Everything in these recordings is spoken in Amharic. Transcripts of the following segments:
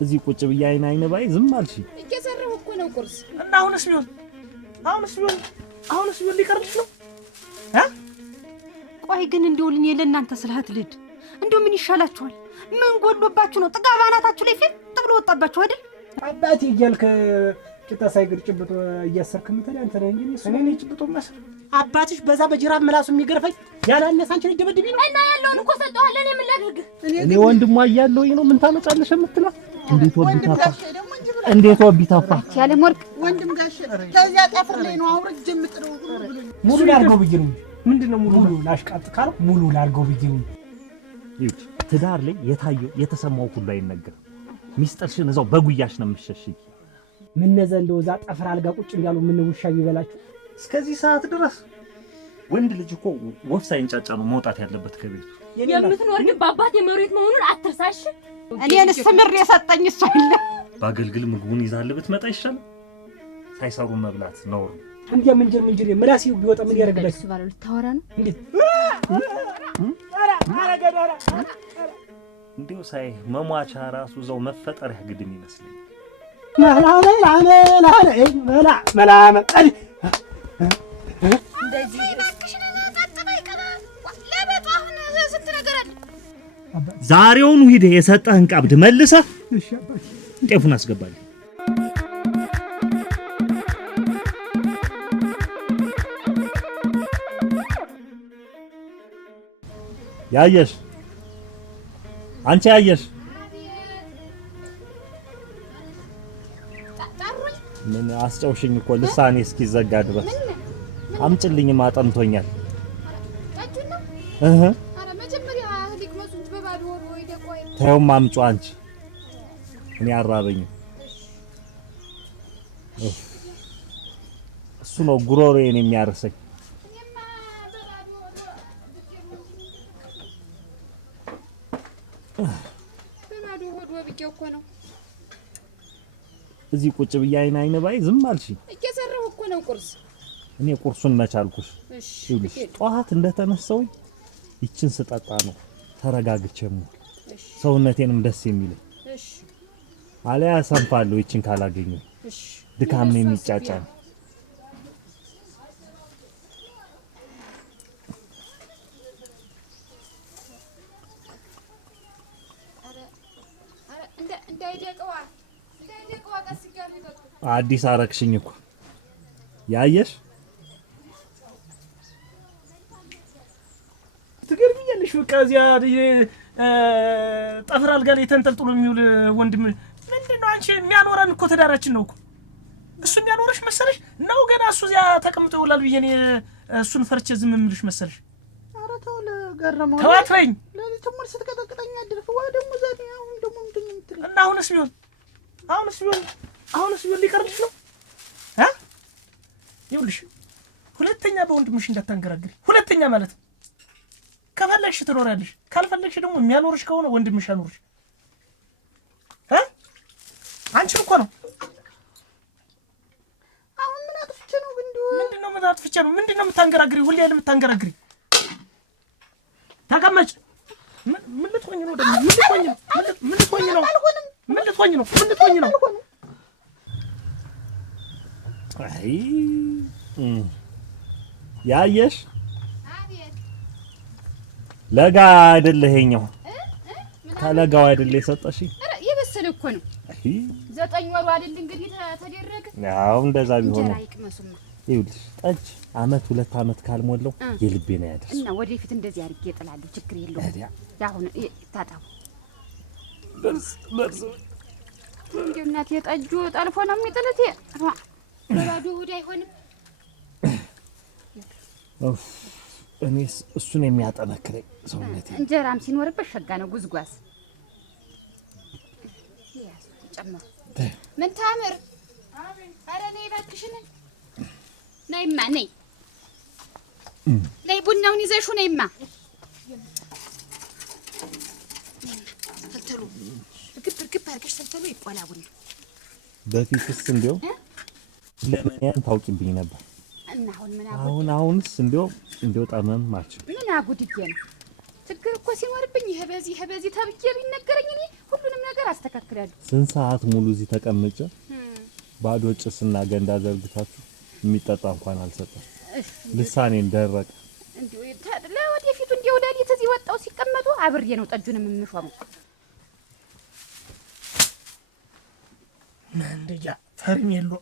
እዚህ ቁጭ ብዬ አይን ባይ ዝም አልሽ። እየሰራሁ እኮ ነው ቁርስ። እና አሁንስ ቢሆን ሊቀርብሽ ነው? ቆይ ግን እንደውልኝ ለእናንተ ስለህት ልድ እንደው ምን ይሻላችኋል? ምን ጎሎባችሁ ነው? ጥጋብ አናታችሁ ላይ ፊት ብሎ ወጣባችሁ አይደል? አባቴ እያልክ ጭጣ ሳይግር ጭብጦ እያሰርክ ምትል አንተ ነህ እንጂ እኔ ነኝ ጭብጦ ማሰር። አባትሽ በዛ በጅራፍ ምላሱ የሚገርፈኝ ያላነሳ አንቺ ልጅ ደበድቢ ነው እና ያለውን እኮ ሰጠዋል። እኔ ምን ላድርግ? እኔ ወንድሟ እያለሁኝ ነው ምን ታመጣለሽ የምትለው? እንዴት ወቢታፋ ያለ ሞርቅ ወንድም ጋሽ ከዚያ ጠፍር ላይ ነው አውርጅ የምጥለው ሙሉ ላርገው ብዬ ነው። ምንድነው ሙሉ ላሽቃጥ ካል ሙሉ ላርገው ብዬ ነው። ይሁት ትዳር ላይ የታየው የተሰማው ሁሉ አይነገር። ሚስጥርሽን እዛው በጉያሽ ነው የምትሸሽጊ። ምን ነዘ እንደው እዛ ጠፍር አልጋ ቁጭ እንዳሉ ምን ውሻ ይበላችሁ እስከዚህ ሰዓት ድረስ? ወንድ ልጅ እኮ ወፍ ሳይንጫጫ ነው መውጣት ያለበት ከቤቱ። የምትኖር ግን በአባቴ መሬት መሆኑን አትርሳሽ። እኔንስ ምር የሰጠኝ እሱ አይደል? ባገልግል ምግቡን ይዛል ብትመጣ ይሻላል። ሳይሰሩ መብላት ነው። እንዴ ምንጅር ምላሲው ቢወጣ ምን ያረጋጋች? እሱ ባለው ልታወራ ነው እንዴ? እንዴው ሳይ መሟቻ ራሱ ዘው መፈጠሪያ ግድም ይመስለኝ። እንደዚህ ዛሬውን ሂድ የሰጠህን ቀብድ መልሰህ ጤፉን አስገባልኝ። ያየሽ አንቺ ያየሽ ምን አስጨውሽኝ እኮ ልሳኔ እስኪዘጋ ድረስ አምጭልኝ ማጠንቶኛል። ተውም አምጪው አንቺ እኔ አራበኝም። እሱ ነው ጉሮሮዬን የሚያርሰኝ። እዚህ ቁጭ ብዬ አይን ባይ ዝም አልሽ። እየሰራሁ እኮ ነው ቁርስ። እኔ ቁርሱን መቻልኩሽ። እሺ ጧት እንደተነሳሁኝ ይችን ስጠጣ ነው ተረጋግቼም ሰውነቴንም ደስ የሚለኝ። እሺ አለያ ሰንፋለሁ ይችን ካላገኘሁ። እሺ ድካም የሚጫጫ ነው። አዲስ አረክሽኝ እኮ ያየሽ ትገርሚኛለሽ። በቃ እዚያ ጠፍር አልጋ ላይ ተንጠልጥሎ የሚውል ወንድም ምንድነው? አንቺ የሚያኖረን እኮ ትዳራችን ነው እኮ። እሱ የሚያኖርሽ መሰለሽ ነው? ገና እሱ እዚያ ተቀምጦ ይውላል ብዬ እኔ እሱን ፈርቼ ዝም የምልሽ መሰለሽ? ኧረ ተው ለገረመው ተዋት በይኝ። ለሊት ሙሉ ስትቀጠቅጠኝ አድርፍ ዋ ደግሞ ዛሬ አሁን ደግሞ ምንድን ነው የምትለኝ? እና አሁንስ ቢሆን ሊቀርብሽ ነው? ይኸውልሽ ሁለተኛ በወንድምሽ እንዳታንገራግሪ። ሁለተኛ ማለት ነው። ከፈለግሽ ትኖሪያለሽ፣ ካልፈለግሽ ደግሞ የሚያኖርሽ ከሆነ ወንድምሽ ያኖርሽ። አንቺን እኮ ነው። አሁን ምን አጥፍቼ ነው ግን? ምንድነው ምን አጥፍቼ ነው? ምንድነው የምታንገራግሪ? ሁሌ አይደል የምታንገራግሪ? ተቀመጭ። ምን ልትሆኝ ነው ደግሞ? ምን ልትሆኝ ነው? አይ ያየሽ ለጋ አይደለ ይሄኛው ከለጋው አይደለ የሰጠሽኝ? የበሰለ እኮ ነው። 9 ወሩ አይደል እንግዲህ ተደረገ። ያው እንደዛ ቢሆን ይኸውልሽ ጠጅ አመት 2 አመት ካልሞላው የልቤ ነው ያደርስ እና ወደፊት እንደዚህ አድርጌ እጥላለሁ። ችግር የለውም። ያሁን ታጣው በርስ እንዴ እናቴ ጠጁ ጠልፎ ነው የሚጥልት። በባዶ ሆድ አይሆንም። እኔስ እሱን የሚያጠነክረኝ ሰውነቴ እንጀራም ሲኖርበት ሸጋ ነው ጉዝጓዝ ያስ ጨመር ምን ታምር። ኧረ ነይ እባክሽን ነይማ ነይ ቡናውን ይዘሹ ነይማ። ተልተሉ ግብ አድርገሽ ተልተሉ ይቆላ ቡና። በፊትስ እንደው ለምን ያን ታውቂብኝ ነበር እና አሁንስ እንደው ጠመም ማች ምን አጉድዬ ነው ችግር እኮ ሲኖርብኝ ይሄ በዚህ ተብዬ ቢነገረኝ እኔ ሁሉንም ነገር አስተካክላለሁ። ስንት ሰዓት ሙሉ እዚህ ተቀምጬ ባዶ ጭስና ገንዳ ዘርግታችሁ የሚጠጣ እንኳን አልሰጠም። ልሳኔን ደረቀ። እንዴ ለወደፊቱ እንደው ሌሊት እዚህ ወጣው ሲቀመጡ አብሬ ነው ጠጁንም የምሾመው። መንደያ ፈርሜሎ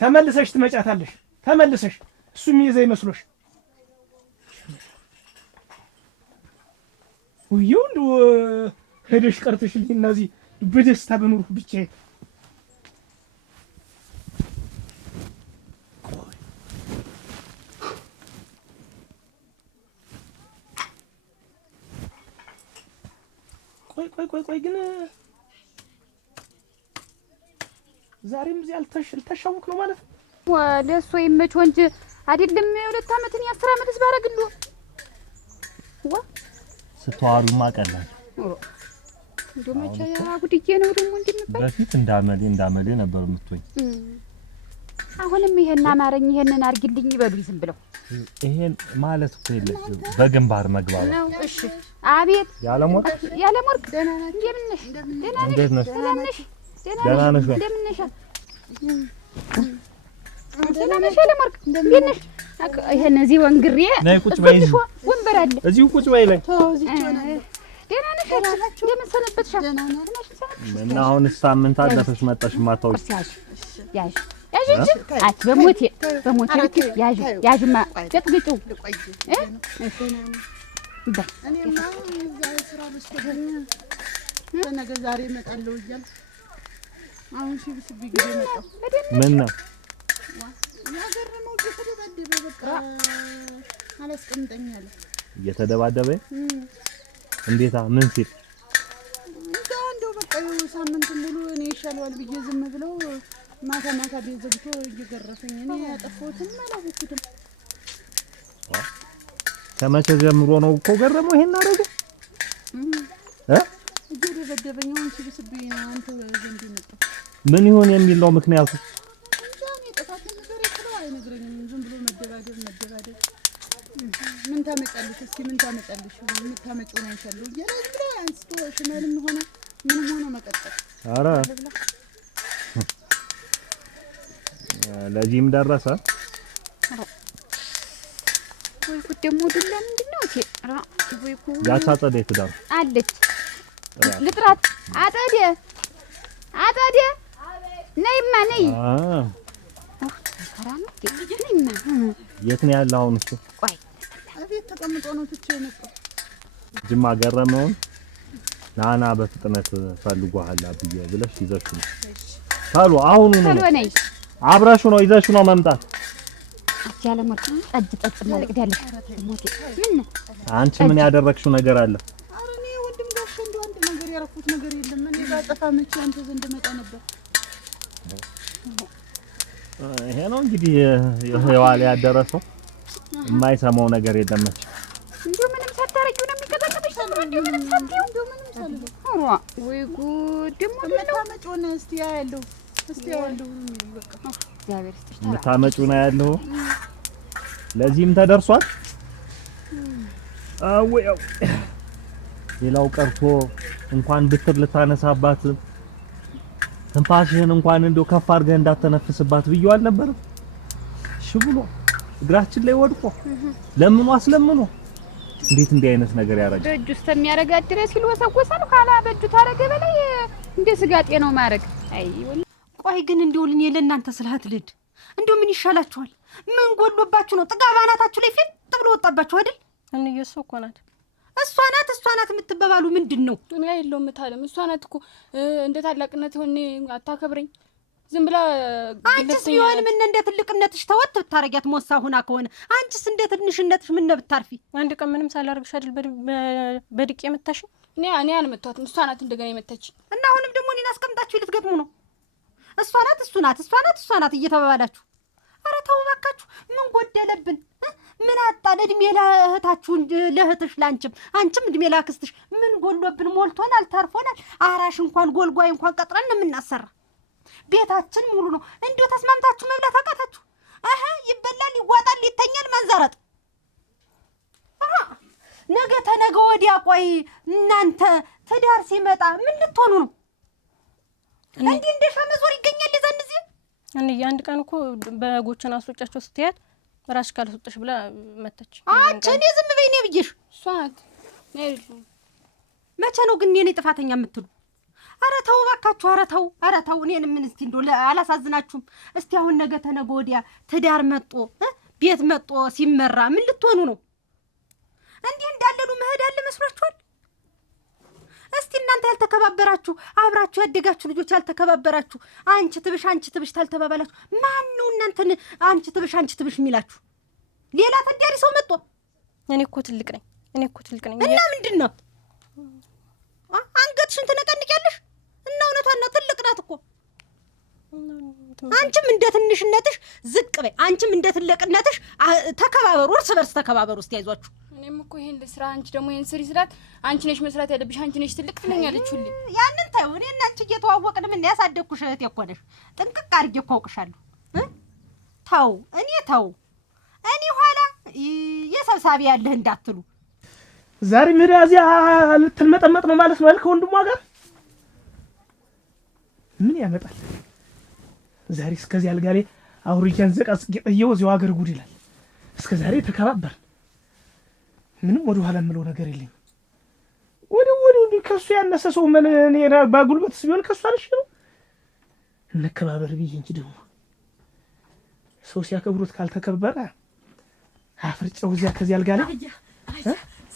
ተመልሰሽ ትመጫታለሽ። ተመልሰሽ እሱም ይዘ ይመስሎሽ ወይው እንደው ሄደሽ ቀርተሽልኝ እነዚህ በደስታ በኖርኩ ብቻዬን። ቆይ ግን ዛሬም እዚህ አልተሻውክ ነው ማለት ነው? ለእሱ ይመችው እንጂ አይደለም 2 ዓመት እኔ 10 ዓመት ባረግልው ስተዋሩማ ቀላል እንደው መቼ ጉድዬ ነው ደግሞ እንደምባል በፊት እንዳመሌ ነበር የምትወኝ። አሁንም ይሄን አማረኝ ይሄንን አርግልኝ ይበሉኝ ዝም ብለው። ይሄን ማለት እኮ የለም በግንባር መግባባት ነው። እሺ አቤት ያለሞርክ እንደምን ነሽ? እንዴት ነሽ? ደህና ነሽ? እንደምን ነሽ? ያለሞርክ እንደምን ነሽ? ይሄን እዚህ ወንግሬ ነይ ቁጭ በይ። ወንበር አለ እዚሁ ቁጭ በይ ላይ ደህና ነሽ? እንደምን ሰነበትሽ? እና አሁን ሳምንት አለፈሽ መጣሽ ማታውቂ ያዥ አት በሞቴ ያዥማ ገጥግጡ እኔማ እዛ ስራ ልስከደኝ ነገ ዛሬ እመጣለሁ እያልኩ አሁን ሲብስብኝ ጊዜ መጣሁ። ምን ነው ያገረመው እየተደባደበ በቃ አላስቀምጠኝ አለ። እየተደባደበ እንዴታ ምን ሲል እንደው በቃ ሳምንት ሙሉ እኔ ይሻለዋል ብዬ ዝም ብለው ማታ ቤት ዘግቶ እየገረፈኝ እኔ ያጠፋሁትም አላወኩትም። ከመቼ ጀምሮ ነው እኮ ገረመው ይሄን አደረገ? እየደበደበኝ አሁን ሲብስብኝ ነው አንተ ዘንድ መጣሁ። ምን ይሆን የሚል ነው ምክንያቱ? እኔ ጥፋት ነገር ይችላል አይነግረኝም። ዝም ብሎ መደባደብ ምን ታመጫለሽ? እስኪ ምን ታመጫለሽ? የምታመጪው ነው ያለው እያለ ብሎ አንስቶ ሽመልም ሆነ ምንም ሆነ መቀጠል። ኧረ ለዚህም ደረሰ። ወይ ጉድ ደግሞ ዱላ ምንድን ነው እቴ? ወይ ጉድ ያቻ አጸደ ትዳር አለች ልጥራት አጸደ ነይማ ነይ። የት ነው ያለው አሁን እሱ? ቆይ አቤት ተቀምጦ ነው ትቼ የመጣሁ። ጅማ ገረመውን ናና በፍጥነት ፈልጓል ብዬ ብለሽ ይዘሽ ነው ታሉ አሁን ነው ነይ አብራሹ ነው ይዘሽ ነው መምጣት። ያለሞርክ ጠጅ ማለት ያለሽ ሞቴ ምን አንቺ ምን ያደረግሽው ነገር አለ? ኧረ እኔ ወንድም ጋር እንደው አንድ ነገር ያረኩት ነገር የለም። እኔ ባጠፋ መቼ አንተ ዘንድ መጣ ነበር። ይሄ ነው እንግዲህ የዋለ ያደረሰው የማይሰማው ነገር የለም። እንደው ምንም ሳታረጊው ነው የሚቀጠቅጥሽ። እንደው ምንም ሳትይው ወይ ጉድ ደግሞ የምታመጪው ነው። እስቲ ያለው በቃ እግዚአብሔር ይስጥሽ። የምታመጪው ነው ያለው። ለዚህም ተደርሷል። አው ሌላው ቀርቶ እንኳን ብትር ልታነሳባት ትንፋሽህን እንኳን እንደው ከፍ አድርገህ እንዳትተነፍስባት ብዬው አልነበረም? እሺ ብሎ እግራችን ላይ ወድቆ ለምኑ አስለምኑ እንዴት እንዲህ አይነት ነገር ያደርጋል? በእጁ እስከሚያረጋት ድረስ ይልወሰወሳል። ኋላ በእጁ ታረገ በላይ እንደ ስጋጤ ነው ማረግ። አይ ቆይ ግን እንደው እኔ ለእናንተ ስልሃት ልድ እንደው ምን ይሻላችኋል? ምን ጎሎባችሁ ነው? ጥጋብ አናታችሁ ላይ ፊት ብሎ ወጣባችሁ አይደል? እንየሱ እኮ ናት እሷ ናት የምትበባሉ ምንድን ነው? ዱንያ የለውም ታለም እሷ ናት እኮ እንደ ታላቅነት ሆኔ አታከብረኝ ዝም ብላ አንቺስ ቢሆን ምን እንደ ትልቅነትሽ ተወት ብታረጊያት ሞሳ ሆና ከሆነ አንቺስ እንደ ትንሽነትሽ ምን ነው ብታርፊ? አንድ ቀን ምንም ሳላርግሽ አይደል በድቅ የመታሽ? እኔ አልመታትም እሷ ናት እንደገና የመታች እና አሁንም ደግሞ እኔን አስቀምጣችሁ ልትገጥሙ ነው? እሷ ናት እየተባባላችሁ። ኧረ ተው እባካችሁ። ምን ጎደለብን? ምን አጣን? እድሜ ለእህታችሁ ለእህትሽ አንቺም እድሜ ላክስትሽ ምን ጎሎብን? ሞልቶናል፣ ተርፎናል። አራሽ እንኳን ጎልጓይ እንኳን ቀጥረን ነው የምናሰራ። ቤታችን ሙሉ ነው። እንዲሁ ተስማምታችሁ መብላት አቃታችሁ? ይበላል፣ ይዋጣል፣ ይተኛል፣ ማንዛረጥ። ነገ ተነገ ወዲያ ቆይ እናንተ ትዳር ሲመጣ ምን ልትሆኑ ነው? እንዲህ እንደ ሻመዞር ይገኛል ለዛን ጊዜ እኔ አንድ ቀን እኮ በጎችን አስወጫቸው ስትያት ራስሽ ካልሰጠሽ ብላ መጣች። እኔ ዝም በይ ነው ብዬሽ። ሷት መቼ ነው ግን እኔ ጥፋተኛ የምትሉ? ኧረ ተው እባካችሁ፣ ኧረ ተው። እኔን ምን እስቲ እንደው አላሳዝናችሁም? እስቲ አሁን ነገ ተነገ ወዲያ ትዳር መጦ ቤት መጦ ሲመራ ምን ልትሆኑ ነው? እንዲህ እንዳለሉ መሄድ አለ መስሏችኋል? እስቲ እናንተ ያልተከባበራችሁ አብራችሁ ያደጋችሁ ልጆች ያልተከባበራችሁ አንቺ ትብሽ ታልተባባላችሁ ማን ነው እናንተን አንቺ ትብሽ የሚላችሁ? ሌላ ተዳሪ ሰው መጥቶ እኔ እኮ ትልቅ ነኝ እና ምንድን ነው አንገትሽን ትነቀንቂያለሽ? እና እውነቷን ነው፣ ትልቅ ናት እኮ። አንቺም እንደ ትንሽነትሽ ዝቅ በይ፣ አንቺም እንደ ትልቅነትሽ ተከባበሩ፣ እርስ በርስ ተከባበሩ። እስቲ አይዟችሁ። እኔም እኮ ይሄን ልስራ፣ አንቺ ደግሞ ይሄን ስሪ ስላት አንቺ ነሽ መስራት ያለብሽ፣ አንቺ ነሽ ትልቅ ትለኛለች ሁሌ። ያንን ታዩ። እኔ እና አንቺ እየተዋወቅን ምን ያሳደግኩሽ እህቴ እኮ ነሽ። ጥንቅቅ አድርጌ እኮ አውቅሻለሁ። እኔ ኋላ የሰብሳቢ ያለህ እንዳትሉ። ዛሬ ሚራዚያ ልትመጠመጥ ነው ማለት ነው አልከው ወንድሟ ጋር ምን ያመጣል? ዛሬ እስከዚህ አልጋ ላይ አውርጃን ዘቀዝቀየው እዚያው ሀገር ጉድ ይላል። እስከ ዛሬ ተከባበር ምንም ወደ ኋላ የምለው ነገር የለኝም። ወደ ከሱ ያነሰ ሰው ምን እኔ ባጉልበትስ ቢሆን ከሱ አልሽ ነው እንከባበር ብዬ እንጂ ደግሞ ሰው ሲያከብሩት ካልተከበረ አፍርጨው እዚያ ከዚህ አልጋ ላይ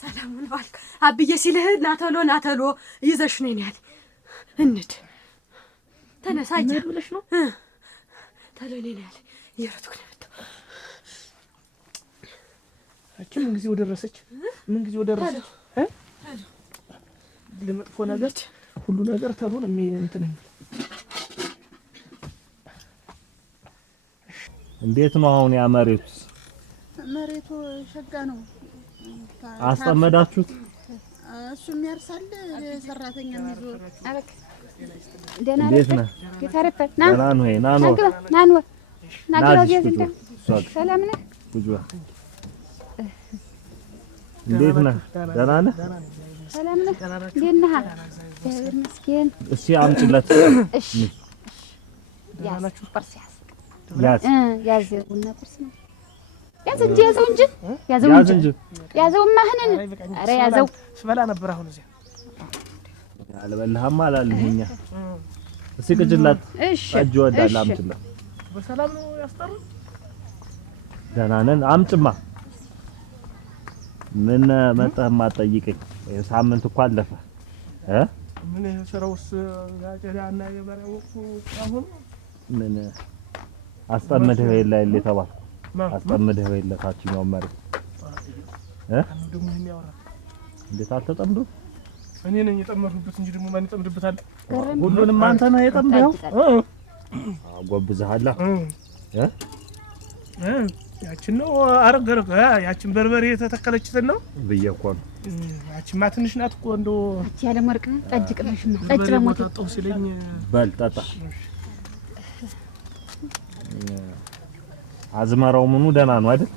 ሰላሙን ባልክ አብዬ ሲልህ ናተሎ ይዘሽ ነኝ ያለ እንድ ተነሳኛ ብለሽ ነው ተሎ ነኝ ያለ ይረቱክ ነው አቺ ምን ጊዜው ደረሰች ለመጥፎ ነገር ሁሉ ነገር ተሎ ነው እንትን እንዴት ነው አሁን ያ መሬቱ ሸጋ ነው። አስጠመዳችሁት? እሱም ያርሳል ሰራተኛ ይዞ አረክ ደህና ነህ? ከተረፈ ና ሰላም ነህ? እንዴት ነህ? ደህና ነህ? ሰላም ነህ? እንዴት ነህ? እግዚአብሔር ይመስገን። እሺ አምጪለት። እሺ ያላችሁ ቁርስ ያዝ ቡና ቁርስ ነው። ያዘው ማህነን አረ ያዘው ስበላ ነበር። አሁን እዚያ አልበላህም አላለኝኛ። እስኪ ቅጅላት። እሺ አጅ ወዳለ አምጪለት። በሰላም ነው ያስጠሩ? ደህና ነን። አምጪማ። ምን መጣህ ማጠይቀኝ? ሳምንት እኮ አለፈ። ምን ስራውስ ያጨዳና የበረወቁ አሁን ምን አስጠምደህ የለ ተባልኩ። አስጠምደህ የለ ታችኛው መሬት ደግሞ ምን ያወራ? እንዴት አልተጠምዱ? እኔ ነኝ የጠመርኩበት እንጂ ደግሞ ማን ይጠምድበታል? ሁሉንም አንተ ነህ የጠምደው? አጎብዘሃላ ያችን ነው አረገረከ ያችን በርበሬ የተተከለችትን ነው ብዬ እኮ ነው። ያችማ ትንሽ ናት እኮ እንደው አቺ ያለ ወርቅ ጠጅ ቅመሽማ ጠጅ ለሞት ጠጣው ሲለኝ በል ጠጣ። አዝመራው ምኑ ደህና ነው አይደል?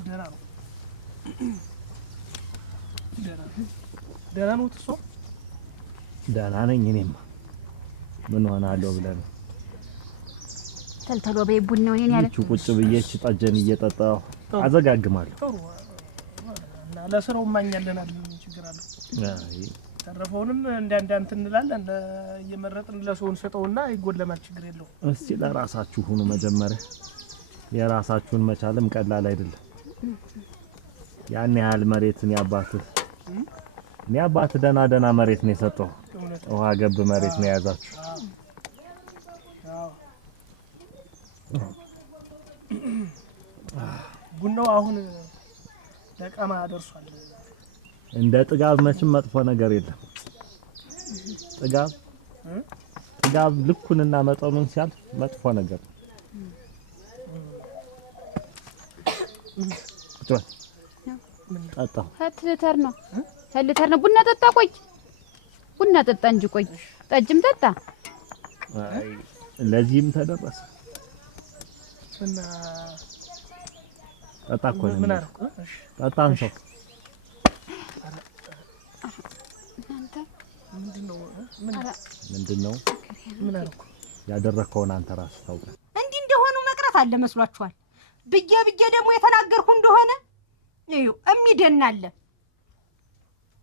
ደህና ነው እሱ ደህና ነኝ። እኔማ ምን ሆናለሁ ብለህ ነው? ተልተሎ በቡናው እኔን ያለ ቁጭ ብዬሽ ጠጀን እየጠጣሁ አዘጋግማለሁ። እና ለስራው ማኛለናል ችግር አለ። ተረፈውንም እንዳንተ እንላለን እየመረጥን ለሰውን ሰጠውና ይጎለማል ችግር የለው። እስቲ ለራሳችሁ ሁኑ መጀመሪያ። የራሳችሁን መቻልም ቀላል አይደለም። ያን ያህል መሬትን ያባትህ ደህና መሬት ነው የሰጠው። ውሃ ገብ መሬት ነው የያዛችሁ። ቡናው አሁን ለቀማ ደርሷል። እንደ ጥጋብ መቼም መጥፎ ነገር የለም። ጥጋብ ልኩንና መጠኑን ሲያልፍ መጥፎ ነገር ነው። ጠጣሁ። ሊትር ነው ቡና ጠጣ። ቆይ ቡና ጠጣ እንጂ ቆይ ጠጅም ጠጣ። አይ ለዚህም ተደረሰ እና ጠጣ እኮ ነው። ምን አልኩ? እሺ ጠጣ አንተ እናንተ ምንድነው ምን አልኩ? ያደረከውን አንተ ራስህ ታውቃለህ። እንዲህ እንደሆኑ መቅረት አለ መስሏችኋል? ብዬ ደግሞ የተናገርኩ እንደሆነ እዩ እሚደናለ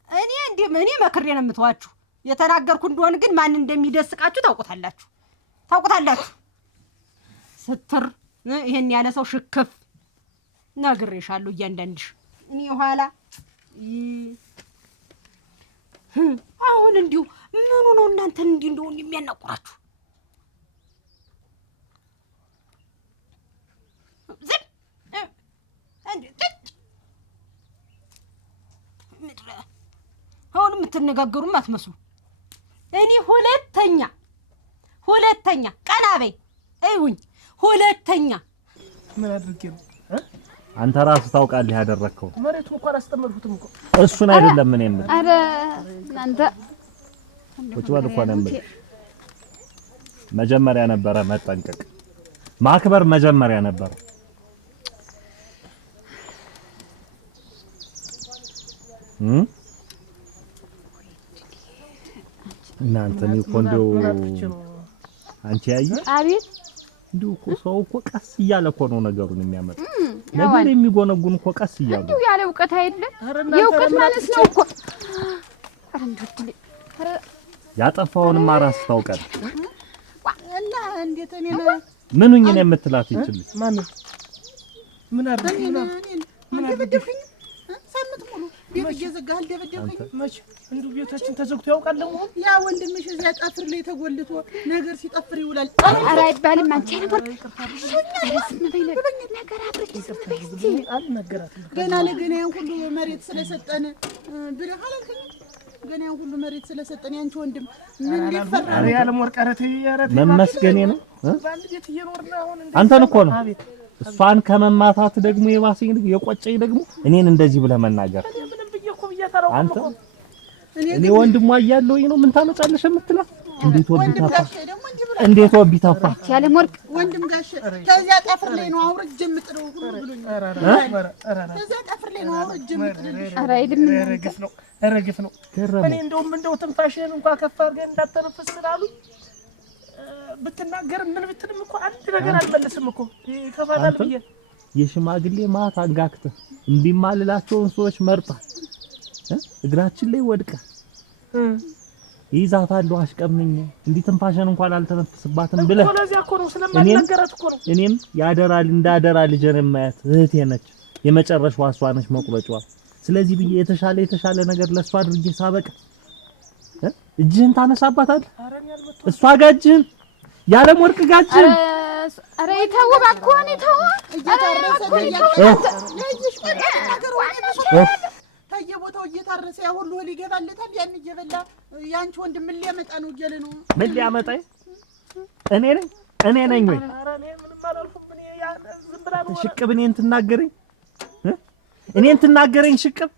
እኔ መክሬ ነው የምትዋችሁ። የተናገርኩ እንደሆነ ግን ማን እንደሚደስቃችሁ ታውቁታላችሁ። ስትር ይሄን ያለ ሰው ሽክፍ ነግሬሻለሁ። እያንዳንድሽ እኔ ኋላ አሁን እንዲሁ ምኑ ነው እናንተን እንዲህ እንደሆነ የሚያናቁራችሁ? አሁን የምትነጋገሩም አትመስሉ። እኔ ሁለተኛ ቀና በይ እዩኝ። ሁለተኛ ምን አድርጌ ነው? አንተ ራስህ ታውቃለህ ያደረከው። መሬቱን እንኳን አስተመርኩትም እኮ እሱን አይደለም ምን የምልህ። ኧረ እናንተ ቁጭ በል እኮ ነው የምልህ። መጀመሪያ ነበረ መጠንቀቅ፣ ማክበር መጀመሪያ ነበረ። እናንተ ነው ኮንዶ አንቺ ያየህ አቤት እንዲሁ እኮ ሰው እኮ ቀስ እያለ እኮ ነው ነገሩን የሚያመጣ። ነገር የሚጎነጉን እኮ ቀስ እያለ እንዲሁ ያለ እውቀት አይደለም። የእውቀት ማለት ነው እኮ ያጠፋውንማ ራስህ ታውቃለህ። እና እንዴት እኔ ምኑኝ ነው የምትላት ይችላል? ማን ምን አድርጌ ነው? ምን አደረግኝ? ሳምንት ሙሉ ቤት እየዘጋህ አልደበደብከኝ? መች እንዲሁ ቤታችን ተዘግቶ ያውቃል? ለመሆን ያ ወንድምሽ እዚያ ጠፍር ላይ ተጎልቶ ነገር ሲጠፍር ይውላል። ኧረ አይባልም። አንቺ ነበር ነገር አልነገራትም። ገና ለገና ያን ሁሉ መሬት ስለሰጠን ብለህ አላልከኝም? ገና ያን ሁሉ መሬት ስለሰጠን ያንቺ ወንድም ምን ሊፈራ ኧረ ያለም ወርቀረቴ ያረቴ መመስገኔ ነው። ባንድ ቤት እየኖርን አሁን አንተን እኮ ነው እሷን ከመማታት ደግሞ የባሰኝ የቆጨኝ ደግሞ እኔን እንደዚህ ብለህ መናገር። ምንም ብዬ እኮ ብያታለሁ። አንተ እኔ ወንድሟ እያለሁኝ ነው ምን ታመጫለሽ የምትለው? እንዴት ወቢታፋ ያለም ወርቅ ወንድም ጋሽ ከዚያ ጠፍር ላይ ነው አውርጄ የምጥለው ሁሉ ብሎኝ። ከዚያ ጠፍር ላይ ነው አውርጄ የምጥለው። ኧረ አይደለም ረግፍ ነው። እኔ እንደው ትንፋሽህን እንኳን ከፍ አድርገህ እንዳትተነፍስ ስላሉኝ ብትናገር ምን ብትልም እኮ አንድ ነገር አልመለስም እኮ ይከፋታል ብዬ የሽማግሌ ማታ አንጋክተህ እንዲማልላቸውን ሰዎች መርጣ እግራችን ላይ ወድቀ ይዛታለሁ አሽቀምኝ እንዲህ ትንፋሽን እንኳን አልተነፍስባትም ብለህ እኮ ለዚያ እኮ ነው ስለማልነገራት እኮ ነው። እኔም እንዳደራ ልጄን የማያት እህቴ ነች፣ የመጨረሻዋ እሷ ነች መቁረጫዋ። ስለዚህ ብዬ የተሻለ ነገር ለሷ አድርጌ ሳበቃ እጅህን ታነሳባታለህ። እሷ ጋጅህን ያለም ወርቅ ጋጅህን ኧረ ይተው እባክህ ይተው ታየቦታው እየታረሰ ያ ሁሉ እህል ይገባለታል። ያን እየበላ ያንቺ ወንድም ምን ሊያመጣ ነው እያለ ነው። ምን ሊያመጣኝ? እኔ ነኝ ወይ? ኧረ እኔ ምንም አላልኩም። እኔ ያ ዝም ብላ ነው ሽቅብ እኔን ትናገረኝ ሽቅብ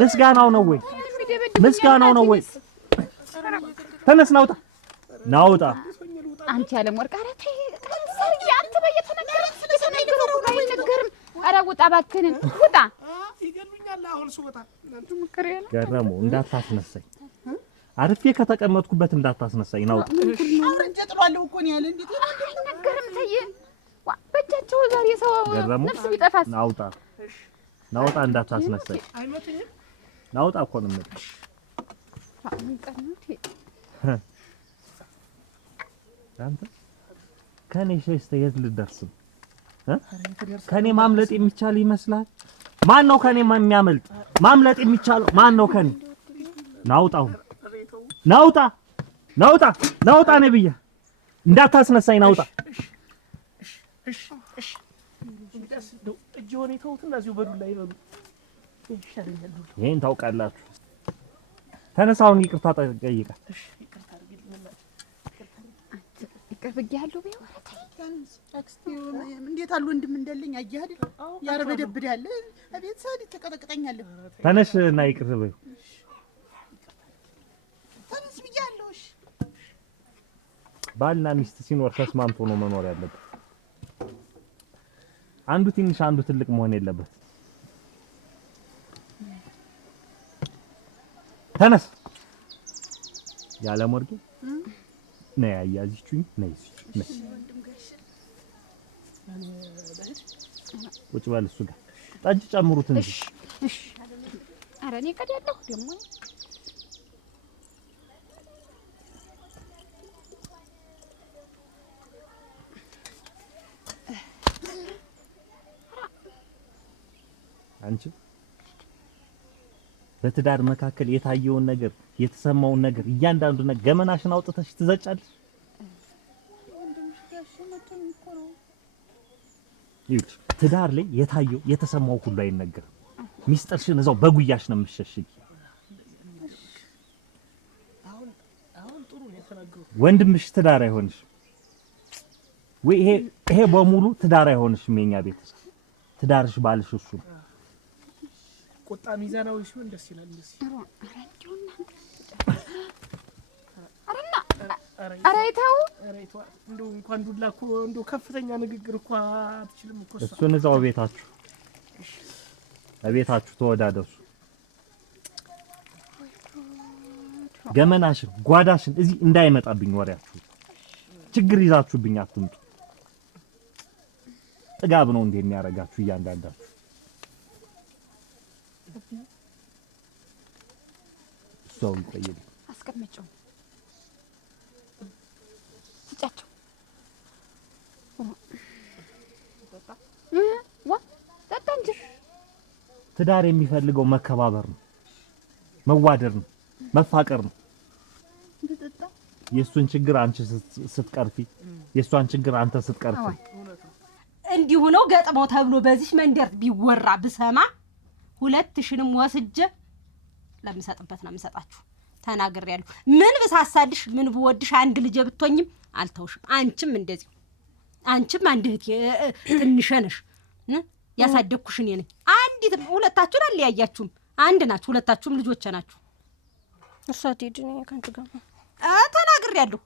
ምስጋናው ነው ወይ? ምስጋናው ነው ወይ? ተነስ ናውጣ አንቺ ያለም ወርቅ ኧረ ተይ ሰርዬ አንተ የተነገረው አይነገርም። ኧረ ውጣ እባክህን ውጣ። ይገሉኛል አሁን ስወጣ ገረሙ እንዳታስነሳኝ፣ አርፌ ከተቀመጥኩበት እንዳታስነሳኝ። ናውጣ አውርጄ ጥሏለሁ እኮ ነው ያለ። እንዴት አይነገርም። ተይ በእጃቸው ዛሬ ሰው ነፍስ ቢጠፋስ? ናውጣ እንዳታስነሳኝ። አይመትኝም። ናውጣ እኮ ነው የምልህ። አንተ ከኔ ሸሽተ የት ልደርስ? ከኔ ማምለጥ የሚቻል ይመስላል? ማን ነው ከኔ የሚያመልጥ? ማምለጥ የሚቻለው ማን ነው ከኔ? ናውጣ ነኝ ብዬ እንዳታስነሳኝ። ናውጣ እሺ እጅ ሆነ ተውትና እዚሁ በዱላ ይበሉ ይሻለኛል። ይሄን ታውቃላችሁ። ተነሳውን ይቅርታ ጠይቃ። እሺ ይቅርታ አድርግልኝ። ይቅር ብያለሁ በይው። እንዴት አሉ ወንድም እንደለኝ አየህ አይደል? ያርበደብዳል አቤት ሰዓት ተቀጠቅጠኛለህ። ተነሽ እና ይቅር በይው። ተነስ ብያለሁ። እሺ ባልና ሚስት ሲኖር ተስማምቶ ነው መኖር ያለበት። አንዱ ትንሽ አንዱ ትልቅ መሆን የለበት። ተነስ ያለ ሞርጌ ነይ አያዚቹኝ ነይ ነይ ቁጭ በል እሱ ጋር ጠጅ ጨምሩት እንጂ እሺ ኧረ እኔ ቀዳለሁ ደግሞ አንቺ በትዳር መካከል የታየውን ነገር የተሰማውን ነገር እያንዳንዱ ነገር ገመናሽን አውጥተሽ ትዘጫለሽ። ይኸውልሽ ትዳር ላይ የታየው የተሰማው ሁሉ አይነገርም። ሚስጥርሽን እዛው በጉያሽ ነው የምትሸሽጊ። አሁን ጥሩ ነው የተናገሩት። ወንድምሽ ትዳር አይሆንሽ ወይ? ይሄ በሙሉ ትዳር አይሆንሽም። የኛ ቤተሰብ ትዳርሽ ባልሽ እሱ ቁጣ ሚዛናዊ ሲሆን ደስ ይላል። እንደው እንኳን ዱላ እኮ እንደው ከፍተኛ ንግግር እኮ አትችልም እኮ እሱን እዛው ቤታችሁ ተወዳደሱ። ገመናሽን ጓዳሽን እዚህ እንዳይመጣብኝ ወሬያችሁ። ችግር ይዛችሁብኝ አትምጡ። ጥጋብ ነው እንዴ የሚያረጋችሁ እያንዳንዳችሁ። ሰው ይጠይቅ አስቀምጪው ስጫቸው ጠጣ እንጂ። ትዳር የሚፈልገው መከባበር ነው፣ መዋደድ ነው፣ መፋቀር ነው። የእሱን ችግር አንቺ ስትቀርፊ፣ የእሷን ችግር አንተ ስትቀርፊ እንዲሁ ነው ገጥመው ተብሎ በዚህ መንደር ቢወራ ብሰማ 2000ንም ወስጄ ለምሰጥበት ነው የምሰጣችሁ። ተናግሬያለሁ። ምን ብሳሳልሽ ምን ብወድሽ አንድ ልጅ ብትሆኝም አልተውሽም። አንቺም እንደዚህ አንቺም አንድ እህቴ ትንሽ ነሽ። ያሳደግኩሽ እኔ ነኝ። አንዲት ሁለታችሁን አልለያያችሁም። አንድ ናችሁ። ሁለታችሁም ልጆቼ ናችሁ። እሷ ትሄድ ነው ካንቺ ጋር ተናግሬያለሁ።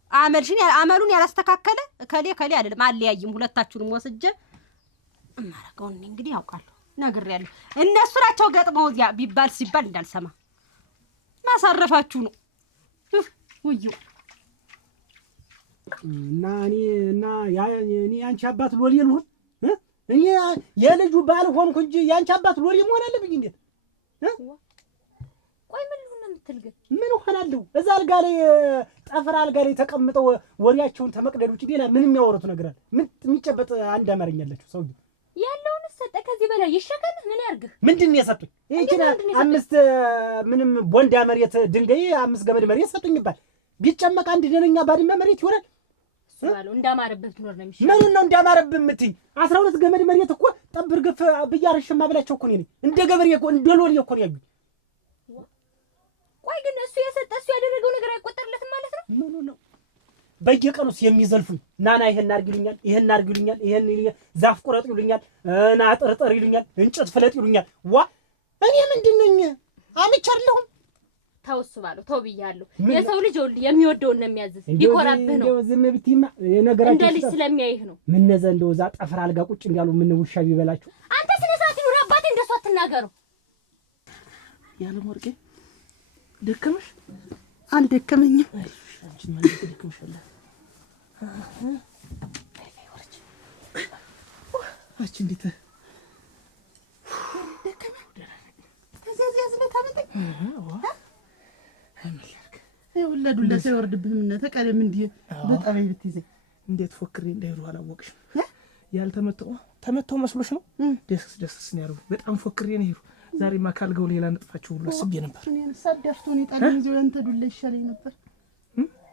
አመሉን ያላስተካከለ ከሌ አይደለም አልለያይም። ሁለታችሁንም ወስጄ እማረገውን እንግዲህ ያውቃለሁ። ነግሬያለሁ። እነሱ ናቸው ገጥመው እዚያ ቢባል ሲባል እንዳልሰማ ማሳረፋችሁ ነው። ውዩ እና እኔ አንቺ አባት ሎሌ ልሁን? እኔ የልጁ ባል ሆንኩ እንጂ ያንቺ አባት ሎሌ መሆን አለብኝ? እንዴት ቆይ ምን ልሁን የምትልገኝ? ምን ሆናለሁ? እዛ አልጋ ላይ ጠፍራ አልጋ ላይ ተቀምጠው ወሬያቸውን ተመቅደድ ውጪ ሌላ ምን የሚያወሩት ነገር አለ? ምን የሚጨበጥ አንድ አማርኛ አለችው ሰው ያለውን ሰጠ። ከዚህ በላይ ይሸከም። ምን ያርግህ? ምንድን የሰጡኝ? ይሄን 5 ምንም ቦንዳ መሬት ድንጋይ 5 ገመድ መሬት ሰጡኝ ይባል ቢጨመቅ አንድ ደነኛ ባድመ መሬት ይሆናል። እሱ ባለው እንዳማረበት ትኖር ነው የሚሻለው። ምን ነው እንዳማረበት የምትይ? 12 ገመድ መሬት እኮ ጠብር ግፍ ብያርሽማ ብላቸው እኮ ነኝ እንደ ገበሬ እኮ እንደ ሎሌ እኮ ነው ያዩኝ። ቆይ ግን እሱ የሰጠ እሱ ያደረገው ነገር አይቆጠርለትም ማለት ነው? ምን ነው በየቀኑስ የሚዘልፉኝ? ናና ይሄን አርግልኛል፣ ይሄን አርግልኛል፣ ይሄን ዛፍ ቁረጥ ይሉኛል፣ ና ጥርጥር ይሉኛል፣ እንጨት ፍለጥ ይሉኛል። ዋ እኔ ምንድነኝ? አልቻለሁም። ተውስ ባለው ተው ብያለሁ። የሰው ልጅ የሚወደውን ነው የሚያዝዝ። ቢኮራብህ ነው እንደው ዝም ብትይማ የነገራችሁ እንደ ልጅ ስለሚያይህ ነው። ምን ነዘ እንደው እዛ ጠፍራ አልጋ ቁጭ እንዲያሉ ምን ውሻ ቢበላችሁ። አንተ ስነ ስርዓት ይኑር። አባቴ እንደሱ አትናገረው። ያለም ወርቄ ደከመሽ? አልደከመኝም። አንቺ ማን ደከመሽ? አቺ እንዴት ደከመ? እዚህ ስለታመጠኝ ይወለዱላ ሳይወርድብህ ምን ተቀደም እንዴ በጣባይ ብትይዘኝ እንዴት ፎክሬ እንዳይሩ አላወቅሽም? ተመተው መስሎሽ ነው? ደስ ነው በጣም ፎክሬ ነው ይሩ። ዛሬማ ካልገው ሌላ ነጥፋችሁ ሁሉ አስቤ ነበር። እኔ ሰደፍቶኝ ጣልኝ ይዘው ያንተ ዱላ ይሻለኝ ነበር።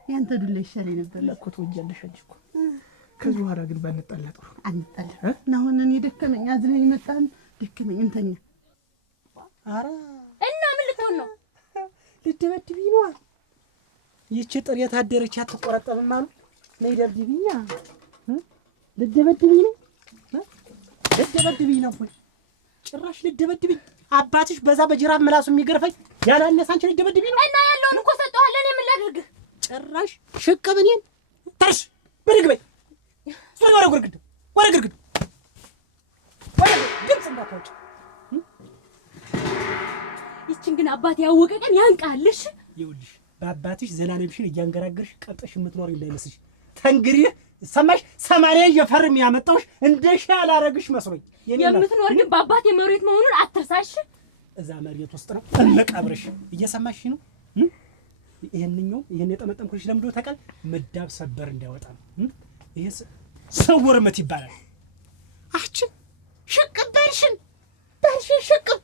ያንተ ዱላ ይሻለኝ ነበር ለኮ ተወጃለሽ አንቺ እኮ። ከዚህ በኋላ ግን ባንጣላ ጥሩ አንጣላ። አሁን እኔ ደከመኝ አዝለኝ መጣን ደከመኝ እንተኛ። አረ እና ምን ልትሆን ነው? ልትደበድቢኝ ነው? ይቺ ጥሬ ታደረች አትቆረጠምም አሉ። ነይ ደብድቢኛ። ልትደበድቢኝ ነው? ልትደበድቢኝ ነው ወይ? ጭራሽ ልትደበድቢኝ? አባትሽ በዛ በጅራፍ ምላሱ የሚገርፈኝ ያላነሳ አንቺ ልትደበድቢኝ ነው? እና ያለውን እኮ ሰጠኋለሁ። እኔ ምን ላድርግ? ጭራሽ ሽቅብ እኔን ተርሽ ብድግ በይ ዞር ወደ ግርግዳ ድምፅ እንዳታወጪ። ይችን ግን አባቴ ያወቀ ቀን ያንቃልሽ። ይኸውልሽ በአባትሽ ዘላለምሽን እያንገራገርሽ ቀብጠሽ የምትኖር እንዳይመስልሽ። ተንግሪህ ሰማሽ? 80 እየፈርም ያመጣሁሽ እንደሻ አላረግሽ መስሎኝ። የምትኖር ግን በአባቴ መሬት መሆኑን አትርሳሽ። እዛ መሬት ውስጥ ነው መቃብርሽ። እየሰማሽ ነው? ይሄን የጠመጠምኩልሽ ለምዶ ተቀል መዳብ ሰበር እንዳይወጣ ነው። ይሄ ስውር ምት ይባላል። አች ሽቅብ በልሽን ሽቅብ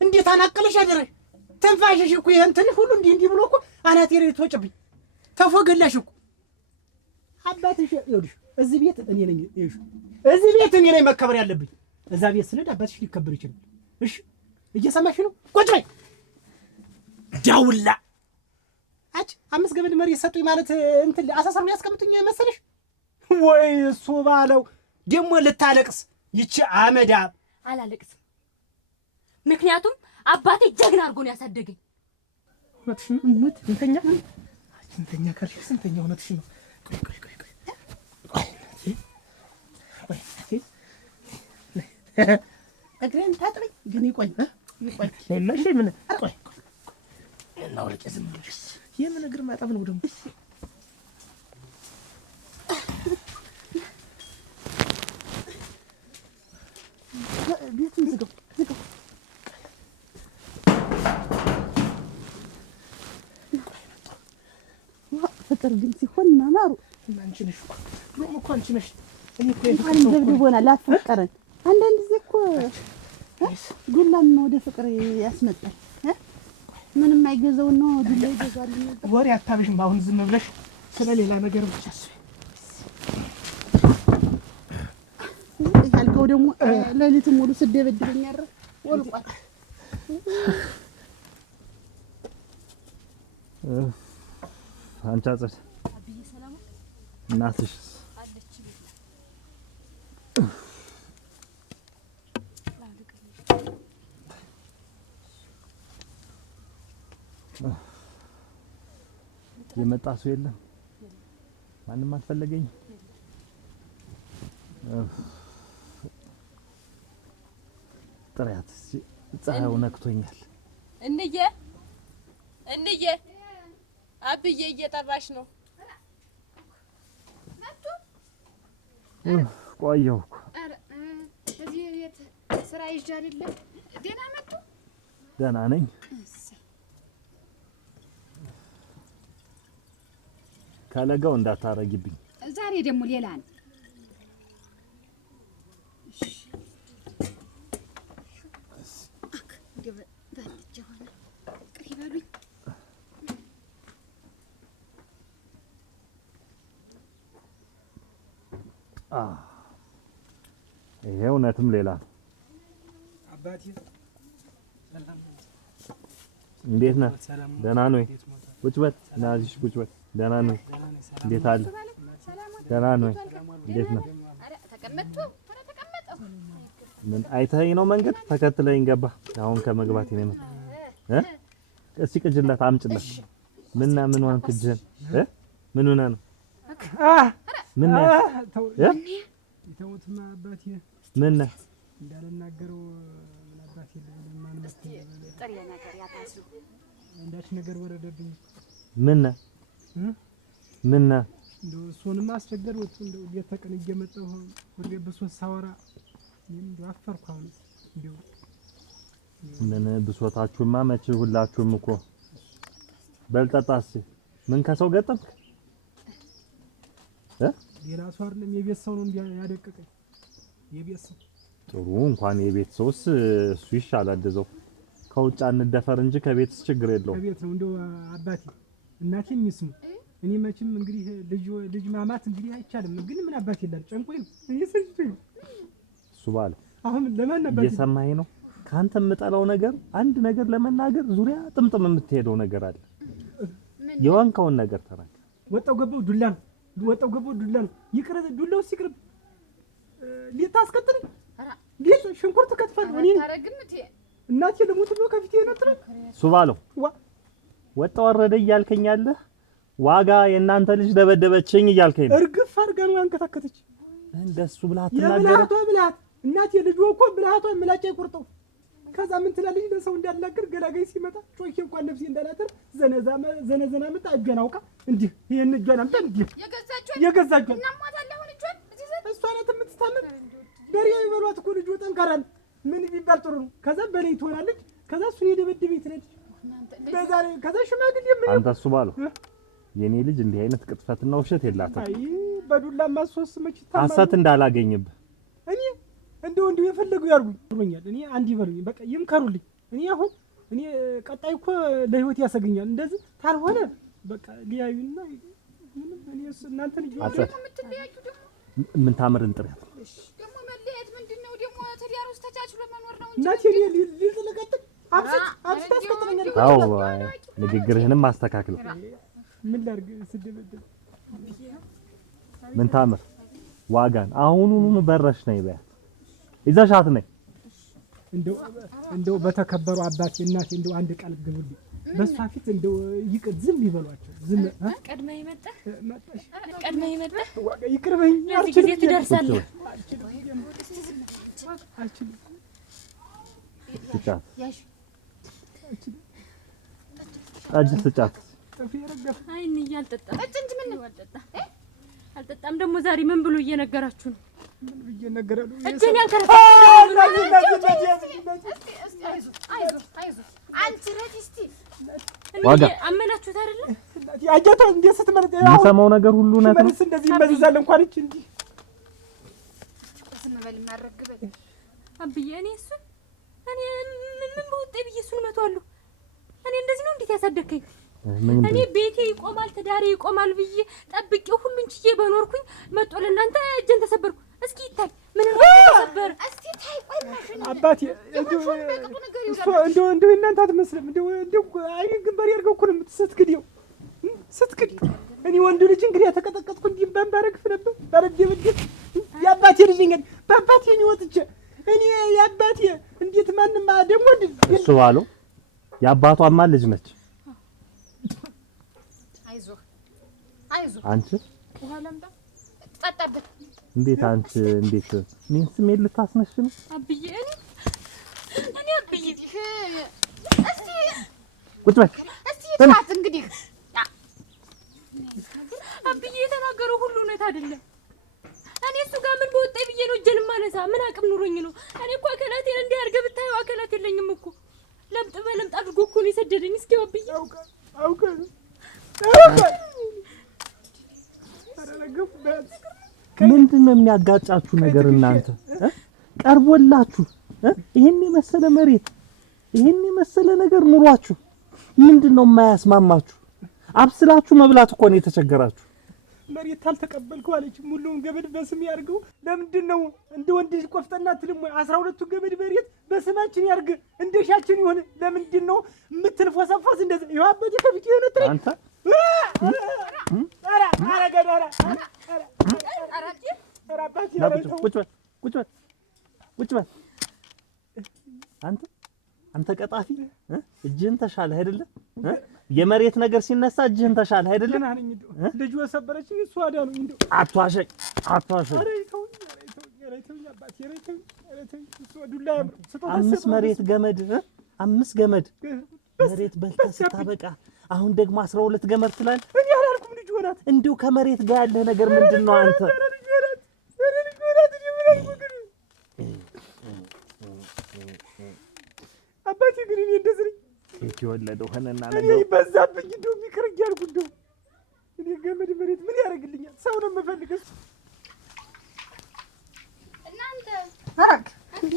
እንዴት አናቀለሽ አደረሽ? ተንፋሽሽ እኮ ይሄን ትንሽ ሁሉ እንዲህ ብሎ እኮ አናቴ ላይ ተወጭብኝ ተፎገላሽ እኮ አባትሽ። ይኸውልሽ እዚህ ቤት እኔ ነኝ መከበር ያለብኝ። እዛ ቤት ስነድ አባትሽ ሊከበር ይችላል። እሺ እየሰማሽ ነው? ቁጭ በይ ዳውላ። አጭ 5 ገበድ መሬት ሰጡኝ ማለት እንትን አሳሰር ነው ያስቀምጡኝ መሰለሽ? ወይ እሱ ባለው ደግሞ ልታለቅስ ይቺ አመዳ። አላለቅስም፣ ምክንያቱም አባቴ ጀግና አድርጎ ነው ያሳደገኝ። እውነትሽ ነው። እሙት እንተኛ ካልሽ ስንተኛ እውነትሽ ነው። እግሬን ታጥበኝ ግን ይቆይ ለማሽ ምን ቆይ እናው ለቄ ዝም ብለሽ የምን እግር ማጠብ ነው ደግሞ? ቤቱን ዝጋው። ፍቅር ግን ሲሆን ማማሩ አንቺ ነሽ እኮ አንቺ ነሽ። እኔ እኮ እንኳን ደብድቦናል አፈቀረን። አንዳንድ ጊዜ እኮ ዱላም ወደ ፍቅር ያስመጣል። ምንም አይገዛው ነው ዱላ ይገዛል። ወሬ አታብሽም። አሁን ዝም ብለሽ ስለሌላ ነገር ብቻ አስቢ። ያልከው ደግሞ ሌሊቱን ሙሉ ስደበድበኝ ያረ ወልቋል። አንቺ አጽድ አብዬ ሰላም እናትሽ አለች። የመጣ ሰው የለም። ማንም አልፈለገኝ። ጥሪያት ፀሐዩ ነክቶኛል። እንዬ አብዬ እየጠራሽ ነው። ቆየሁ እኮ እዚህ ቤት ስራ ይዤ አይደለም። ደህና መጡ? ደህና ነኝ። ከለጋው እንዳታረጊብኝ። ዛሬ ደግሞ ሌላ ነው። ይሄ እውነትም ሌላ ነው። አባቴ እንዴት ነህ? ደህና ነው? ቁጭ በል ና እዚህ ቁጭ በል። ደህና ነው? እንዴት አለ? ደህና ነው? እንዴት ነው? ምን አይተኸኝ ነው መንገድ ተከትለኝ ገባ? አሁን ከመግባቴ ነው የመጣው። እስኪ ቅጅላት አምጭላት። ምንና ምን ሆንክ እጅህን? ምን ሆነህ ነው? ምን ነው? ተውትማ አባቴ ምን ነው? እንዳልናገረው ምን አባቴ ለማን መጥተህ ጥሬ ነገር ያታሱ እንዳች ነገር ወረደብኝ። ምን ነው? ምን ነው? እንደው እሱንም አስቸገርኩት። እንደው እየተቀን እየመጣሁ ወደ ብሶት ሳወራ እንደው አፈርኩ። አሁን እንደው ምን ብሶታችሁማ መቼ ሁላችሁም እኮ በልጠጣስ ምን ከሰው ገጠምክ? ሌላ ሰው አይደለም የቤት ሰው ነው ያደቀቀኝ። የቤት ሰው ጥሩ እንኳን የቤት ሰውስ እሱ ይሻላል። እዛው ከውጭ አንደፈር እንጂ ከቤትስ ችግር የለውም። ከቤት ነው እንደው አባቴ እናቴም ይስሙ። እኔ መቼም እንግዲህ ልጅ ማማት እንግዲህ አይቻልም። ግን ምን አባቴ ይላል ጨንቆኝ ነው እየሰልችኝ እሱ ባለ አሁን ለማን ነበር እየሰማኸኝ ነው? ካንተ የምጠላው ነገር አንድ ነገር ለመናገር ዙሪያ ጥምጥም የምትሄደው ነገር አለ። የዋንካውን ነገር ተናገር። ወጣው ገባው ዱላ ነው። ወጣው ገባው ዱላ ነው። ይቅር ዱላው ሲቅር ሊታስከትል ሊት ሽንኩርት ከትፋል ወኔ ታረግምት እናቴ ለሞት ነው ከፊቴ ነው ትረ እሱ ባለው ወጣው ወረደ እያልከኛለህ ዋጋ የእናንተ ልጅ ደበደበችኝ እያልከኝ ነው? እርግፍ አድርጋ ነው ያንከታከተች። እንደሱ ብላት ተናገረ። የብልሃቷ ብልሃት እናቴ ልጅ እኮ ብልሃቷ ምላጭ ይቆርጠው። ከዛ ምን ትላለች? ለሰው እንዳልናገር ገላጋይ ሲመጣ ጮኬ እንኳን ነፍሴ እንዳላተር ዘነዘና መጣ እጇን አውቃ እንዲህ ይሄን እጇን አምጣ እንዲህ የገዛጇን እሷ ናት የምትስታመም። በሬ ይበሏት እኮ ልጅ ጠንካራ ምን ቢባል ጥሩ ነው። ከዛ በሬ ትሆናለች። ከዛ እሱን የደበደበኝ ትላለች። በዛሬ ከዛ ሽማግሌ ምን አንተ እሱ ባለው የኔ ልጅ እንዲህ አይነት ቅጥፈትና ውሸት የላትም። አይ በዱላማ ሶስት መች ሐሰት እንዳላገኝብህ እኔ እንደው የፈለጉ ያርጉኛል። እኔ አንድ ይበሉኝ በቃ ይምከሩልኝ። እኔ አሁን እኔ ቀጣይ እኮ ለህይወት ያሰገኛል። እንደዚህ ታልሆነ በቃ ሊያዩና ምንም እኔ እናንተ ልጅ የምትለያዩ ደግሞ ምን ታምርን ጥረት ደግሞ መለያየት ምንድነው ደግሞ ትዳር ውስጥ ተቻችሎ መኖር ነው እንጂ እናቴ ሊልቀጥል አብስት አስቀጥለኛል። አዎ ንግግርህንም አስተካክለው። ምን ላድርግ ስደበደብ ምን ታምር ዋጋን አሁኑኑ በረሽ ነይ በያት ይዘሻት ነይ። እንደው በተከበሩ አባቴ እናቴ እንደው አንድ ቃል ግቡልኝ። በሷ ፊት እንደው ይቅር ዝም ይበሏቸው። ዝም ቀድመህ መጣህ መጣሽ ቀድመህ መጣህ ዋጋ ይቅርበኝ። ለዚህ ጊዜ ትደርሳለህ። ስጫት ጠጅ ስጫት። አይን እያልጠጣም ጠጅ እንጂ ምን ነው አልጠጣም። ደግሞ ዛሬ ምን ብሎ እየነገራችሁ ነው? ምን እየነገራሉ? እጄን ያልከረፈ አንቺ ረጅስቲ ዋጋ አመናችሁት አይደለ? ያጃታ እንደ ስትመረጥ የሰማው ነገር ሁሉ ነው። መልስ እንደዚህ ይመዝዛል እንኳን እቺ እንዲ ቆስም በል ማረግበል አብዬ እኔ ምን በውጤ ብዬ እሱን መቷለሁ። እኔ እንደዚህ ነው እንዴት ያሳደከኝ? እኔ ቤቴ ይቆማል ትዳሬ ይቆማል ብዬ ጠብቄው ሁሉን ችዬ በኖርኩኝ መጥቶ ለእናንተ እጄን ተሰበርኩ። እስኪ ይታይ ምን ነው ተሰበር? እስኪ ታይ ቆይ ማሽን አባቴ እንደው እናንተ አትመስልም። እንደው አይኔ ግንባር ያርገው እኮ ነው የምትስትክዲው ስትክዲ። እኔ ወንዱ ልጅ እንግዲህ ተቀጠቀጥኩ እንዲህ ባረግፍ ነበር ባረደብድብ የአባቴ ልጅ እንግዲህ በአባቴ ነው ወጥቼ እኔ የአባቴ እንዴት ማንማ ደግሞ እሱ ባለው የአባቷማ ልጅ ነች። አይዞህ አንቺ በኋላም ተጣጣበት እንዴት አንቺ እንዴት ምን ስሜት ልታስነሽ ነው? አብዬ እኔ አብዬ እስቲ ቁጭ በይ እስቲ ታት እንግዲህ አብዬ የተናገረው ሁሉ እውነት አይደለም። እኔ እሱ ጋር ምን በወጣ ብዬ ነው እጄን ማነሳ? ምን አቅም ኑሮኝ ነው? እኔ እኮ አካላቴን እንዲህ አድርገህ ብታየው አካላት የለኝም እኮ ለምጥ በለምጥ አድርጎ እኮ ነው የሰደደኝ። እስኪ አብዬ አውቀ ምንድን ነው የሚያጋጫችሁ ነገር? እናንተ ቀርቦላችሁ ይሄን የመሰለ መሬት ይሄን የመሰለ ነገር ኑሯችሁ ምንድን ነው የማያስማማችሁ? አብስላችሁ መብላት እኮ ነው የተቸገራችሁ። መሬት አልተቀበልኩ አለች። ሙሉውን ገመድ በስም ያርገው። ለምንድን ነው እንደ ወንድ ቆፍጠና ትልም 12ቱ ገመድ መሬት በስማችን ያርግ እንደሻችን ይሆን? ለምንድን ነው የምትልፎሰፎስ እንደዚህ? ይኸው አባቴ ከፊት የሆነ ትሬ አንተ ቁጭ በል አንተ ቀጣፊ እጅህን ተሻለህ አይደለ? የመሬት ነገር ሲነሳ እጅህን ተሻለህ አይደለ? ልጅ ወሰበረች እሱ አዳኑኝ። እንደው አትዋሸኝ። አምስት መሬት ገመድ መሬት በልተህ ስታበቃ አሁን ደግሞ 12 ገመድ ትላለህ። እኔ አላልኩም ልጅ ሆናት። እንዲሁ ከመሬት ጋር ያለህ ነገር ምንድነው አንተ? አባቴ ግን እኔ እንደዚህ ነኝ። እቺ ወለደው ሆነና እኔ ይበዛብኝ እንደው ቢቀር እያልኩ እንደው እኔ ገመድ መሬት ምን ያደርግልኛል? ሰው ነው የምፈልገው። እናንተ አረግ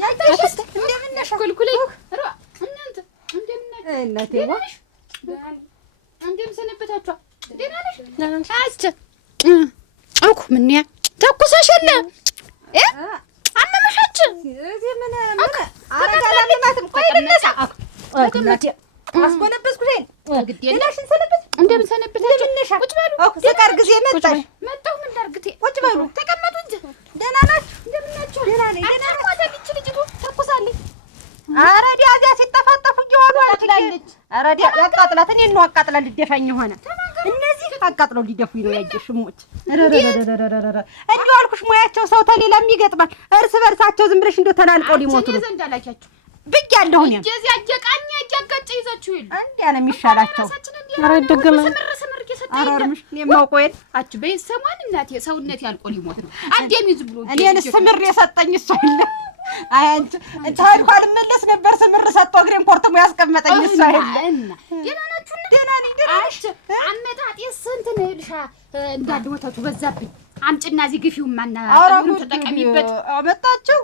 ያይታሽ እንደምን ነሽ? ኩልኩሌ ራ እናንተ እንደምን ነሽ? እናቴ ወሽ እንደምን ሰነበታችሁ? ደህና ነሽ? አስቸ አውኩ ምን ያ ተኩሳሽለ አመመሻች እዚህ ምን አረጋላምናትም ቆይ ልነሳ እናቴ አስቆነበስኩሽ ግዴለሽን ሰነበት እንደምን ሰነበታችሁ? ቁጭ በሉ ስቀር ጊዜ መጣሽ መጣሁ ምን ላድርግቴ ቁጭ በሉ ተቀመጡ እንጂ ደህና ናችሁ? እንደምን ናችሁ? ደህና ነኝ ደህና ነኝ። ሞተልች ልጅቱ ተኩሳለች። ኧረ ዲያዚያ ሲጠፋጠፉ እየዋሉ አትላለች። ኧረ ዲያ ያቃጥላት እኔን ነው አቃጥላ ልደፋኝ ሆነ። እነዚህ አቃጥለው ሊደፉኝ ነው ያየሽ ሙት እንዲሁ አልኩሽ ሙያቸው ሰው ተሌላም ይገጥማል እርስ በርሳቸው ዝም ብለሽ እንደው ተናንቀው ሊሞቱ ነው ዘንድ አላቻችሁ ብያለሁ እኔ እዚህ አጀቃኝ አጃጋጭ ይዛችሁ ይል እንዴ ነው የሚሻላቸው ኧረ ደገመ ስምር እየሰጠኝ አራርምሽ የማውቀው የለ አች በሰማን እናቴ ሰውነት ያልቆ ሊሞት ነው አደሚዝ ብሎ እኔን ስምር የሰጠኝ እሱ አይደለ አንቺ ታልኳል መለስ ነበር ስምር ሰጥቶ እግሬን ኮርትሞ ያስቀመጠኝ እሱ አይደለ ደህና ነኝ አመጣጤ ስንት ነው ልሻ እንዳለ ወተቱ በዛብኝ አምጭና እዚህ ግፊውን ማናቀሉን ተጠቀሚበት አመጣችሁ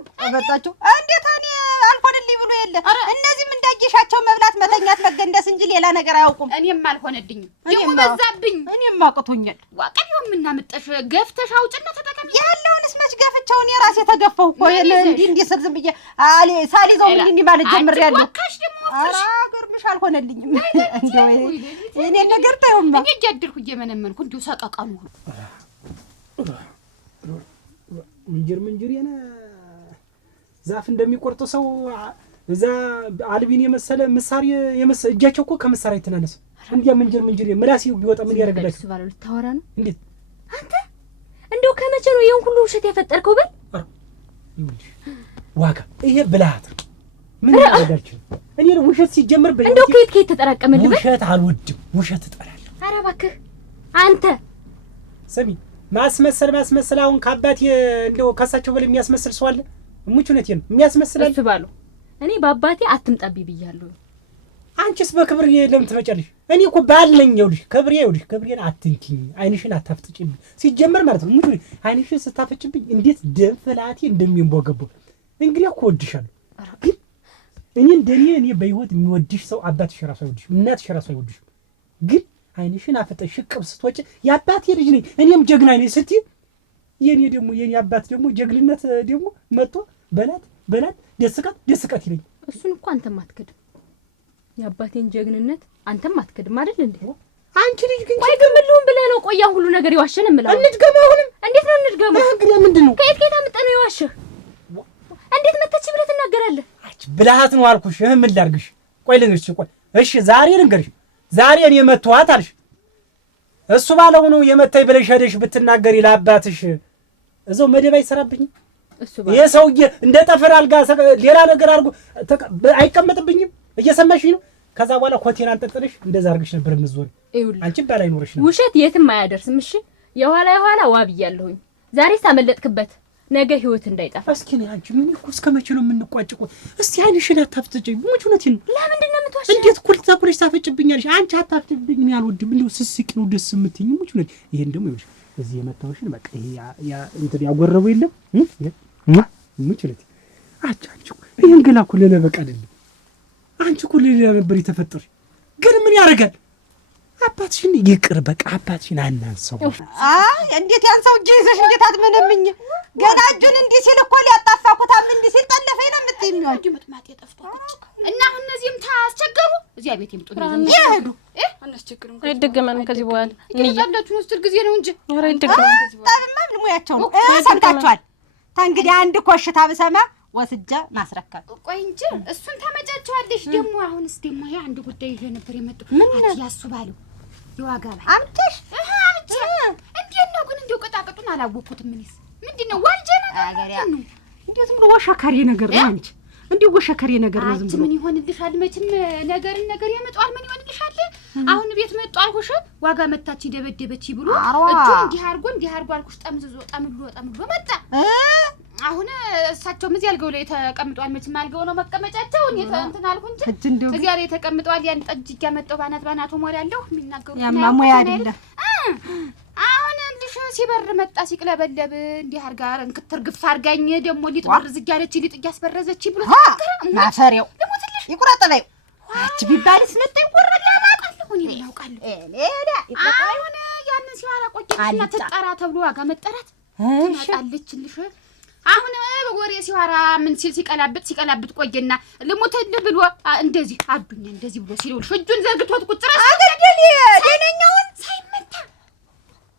እንዴት እኔ አልሆነልኝ ብሎ የለ እነዚህም እንዳየሻቸው መብላት መተኛት መገንደስ እንጂ ሌላ ነገር አያውቁም እኔም አልሆነልኝም ደግሞ በዛብኝ እኔም አቅቶኛል ዋቀቢው ምናመጣሽ ገፍተሽ አውጭና ተጠቀሚ ያለውንስ መች ገፍቻው እኔ ራሴ ተገፈው እኮ እንዲህ ስል ዝም ብዬ ሳሊዘው እንዲህ ማለት ጀምሬያለሁ ወካሽ ደግሞ ኧረ ግርምሽ አልሆነልኝም እንደው እኔ ነገር ታዩማ እኔ ጀድልኩ እየመነመንኩ እንዲሁ ሰቀቀሉ ምንጅር የነ ዛፍ እንደሚቆርጥ ሰው እዛ አልቢን የመሰለ ምሳሪ የመሰለ እጃቸው እኮ ከምሳሪ ተናነሰ እንዲያ ምንጅር ምላስ ቢወጣ ምን ያደርግላችሁ? እሱ ባለው ልታወራ ነው እንዴት አንተ እንደው ከመቼ ነው ይሄን ሁሉ ውሸት ያፈጠርከው? በል ይኸውልሽ ዋጋ ይሄ ብልሃት ምን ያደርጋችሁ? እኔ ውሸት ሲጀምር እንደው ከየት ተጠራቀመልህ? ውሸት አልወድም፣ ውሸት እጠላለሁ። ኧረ እባክህ አንተ ስሚ ማስመሰል አሁን ከአባቴ እንደው ከሳቸው በላይ የሚያስመስል ሰው አለ? እሙች እውነቴን ነው የሚያስመስላል። እሱ ባለው እኔ በአባቴ አትምጣቢ ብያለሁ። አንቺስ በክብር ለምን ትመጫለሽ? እኔ እኮ ባለኝ ይኸውልሽ ክብሬን አትንኪኝ፣ አይንሽን አታፍጥጪብኝ። ሲጀመር ማለት ነው ሙሉ አይንሽን ስታፈጭብኝ እንዴት ደም ፍላቴ እንደሚንቦገቦ እንግዲህ እኮ ወድሻለሁ። ግን እኔ በህይወት የሚወድሽ ሰው አባትሽ ራሱ አይወድሽም፣ እናትሽ ራሱ አይወድሽም። ግን አይንሽን አፍጠሽ ሽቅብ ስትወጪ የአባቴ ልጅ ነኝ እኔም ጀግና ነኝ ስትይ የኔ አባት ደግሞ ጀግልነት ደግሞ መጥቶ በላት ደስቃት ይለኝ። እሱን እኮ አንተም አትክድም፣ የአባቴን ጀግንነት አንተም አትክድም አይደል እንዴ? አንቺ ልጅ ግን ቆይ ግን ምንድነው ብለህ ነው? ቆይ ያን ሁሉ ነገር ይዋሸን እምለው እንድገማ አሁንም እንዴት ነው እንድገማ? እንግዲህ ምንድነው ከየት አምጥተህ ነው የዋሸህ? እንዴት መተች ብለህ ትናገራለህ? አንቺ ብልሃት ነው አልኩሽ። ምን ላድርግሽ? ቆይ ልንገርሽ። ቆይ እሺ ዛሬ ልንገርሽ። ዛሬ እኔ መተዋት አልሽ እሱ ባለው ነው የመታይ ብለሽ ሄደሽ ብትናገሪ ለአባትሽ እዛው መደብ አይሰራብኝም። እሱ ባለው ይሄ ሰውዬ እንደ ጠፈር አልጋ ሌላ ነገር አድርጎ አይቀመጥብኝም። እየሰማሽኝ ነው? ከዛ በኋላ ኮቴን አንጠጥልሽ እንደዛ አድርግሽ ነበር የምትዞሪ። አንቺ ባላይ ኖርሽ ነው። ውሸት የትም አያደርስም። እሺ የኋላ ዋብያለሁኝ። ዛሬ ሳመለጥክበት ነገ ህይወት እንዳይጠፋ። እስኪ ነኝ አንቺ ምን እኮ እስከመቼ ነው የምንቋጭቁ? እስቲ አይንሽን አታፍጥጪኝ። ሙጭ እውነቴን ነው። ለምንድን ነው የምትዋሸው? እንዴት ኩልታኩልሽ ታፈጭብኛለሽ? አንቺ አታፍጥብኝ። እኔ አልወድም። እንደው ስስቂ ነው ደስ የምትይኝ። ሙጭ እውነት ይሄን ደግሞ ይኸውልሽ እዚህ የመታወሽን በቃ ይሄ ያ እንትን ያጎረበው የለም ሙጭ እውነት አንቺ ይሄን ገላ እኮ ለለበቃ አይደለም። አንቺ እኮ ለሌላ ነበር የተፈጠርሽ። ግን ምን ያደርጋል? አባትሽን ይቅር በቃ አባትሽን አናንሰው። እንዴት ያን ሰው እጅ ይዘሽ እንዴት አትመነምኝ? ገና እጁን እንዲህ ሲል እኮ ሊያጣፋኩታም እንዲህ ሲል ጠለፈኝ ነው የምትይኝ። እንዲህ ምጥማጤ ጠፍቶ እና አሁን እነዚህም ታስቸገሩ እዚያ ቤት ይምጡ ነው ይሄዱ አናስቸግሩም። አይደገመንም ከዚህ በኋላ እየታላችሁ ነው ስትል ጊዜ ነው እንጂ ኧረ አይደገመንም ከዚህ በኋላ ጠብማ ምን ሙያቸው ነው ሰምታችኋል። ታንግዲህ አንድ ኮሽታ ብሰማ ወስጃ ማስረከብ። ቆይ እንጂ እሱን ታመጫቸዋለሽ። ደግሞ አሁንስ ደግሞ ይሄ አንድ ጉዳይ ይሄ ነበር የመጡ ያሱ ባለው የዋጋ ባይ አምጥሽ አምጪ እንዴት ነው ግን እንደው ቅጣቅጡን አላወኩትም። ምንስ ምንድነው ዋልጀና አገሪያ እንዴት ብሎ ወሸከሪ ነገር ነው አንቺ እንዲሁ ወሸከሪ ነገር ነው ዝም ብሎ ምን ይሆንልሻል? መቼም ነገር ያመጣዋል። ምን ይሆንልሻል? አሁን ቤት መጣ አልኩሽ ዋጋ መታች ደበደበች ብሎ እጁ እንዲህ አርጎ አልኩሽ ጠምሎ መጣ። አሁን እሳቸው ምን ያልገው ላይ ተቀምጧል። መቼም አልገው ነው መቀመጫቸው። እኔ እንትን አልኩ እንጂ እዚያ ላይ ተቀምጧል። ያን ጠጅ ያመጣው ባናቱ ሞር ያለው የሚናገሩት ያማሞያ አይደለ። አሁን ልሽ ሲበር መጣ ሲቅለበለብ እንዲህ አርጋ እንክትር ግፍ አርጋኝ ደግሞ ሊጥ በርዝ ያለች ሊጥ ያስበረዘች ብሎ ተናገረ። ማፈሪያው ይቁረጥበይ አች ቢባልስ መጣ ይቆረጥ ያላቀልሁ እኔ ያውቃለሁ። አሁን ያን ሲዋራ ቆየችና ተጣራ ተብሎ ዋጋ መጠራት ትመጣለች ልሽ አሁን ወሬ ሲዋራ ምን ሲል ሲቀላብጥ ቆየና ልሙትልህ ብሎ እንደዚህ አዱኛ እንደዚህ ብሎ ሲልውልሽ እጁን ዘርግቶት ቁጥራስ አገደል ደነኛውን ሳይመታ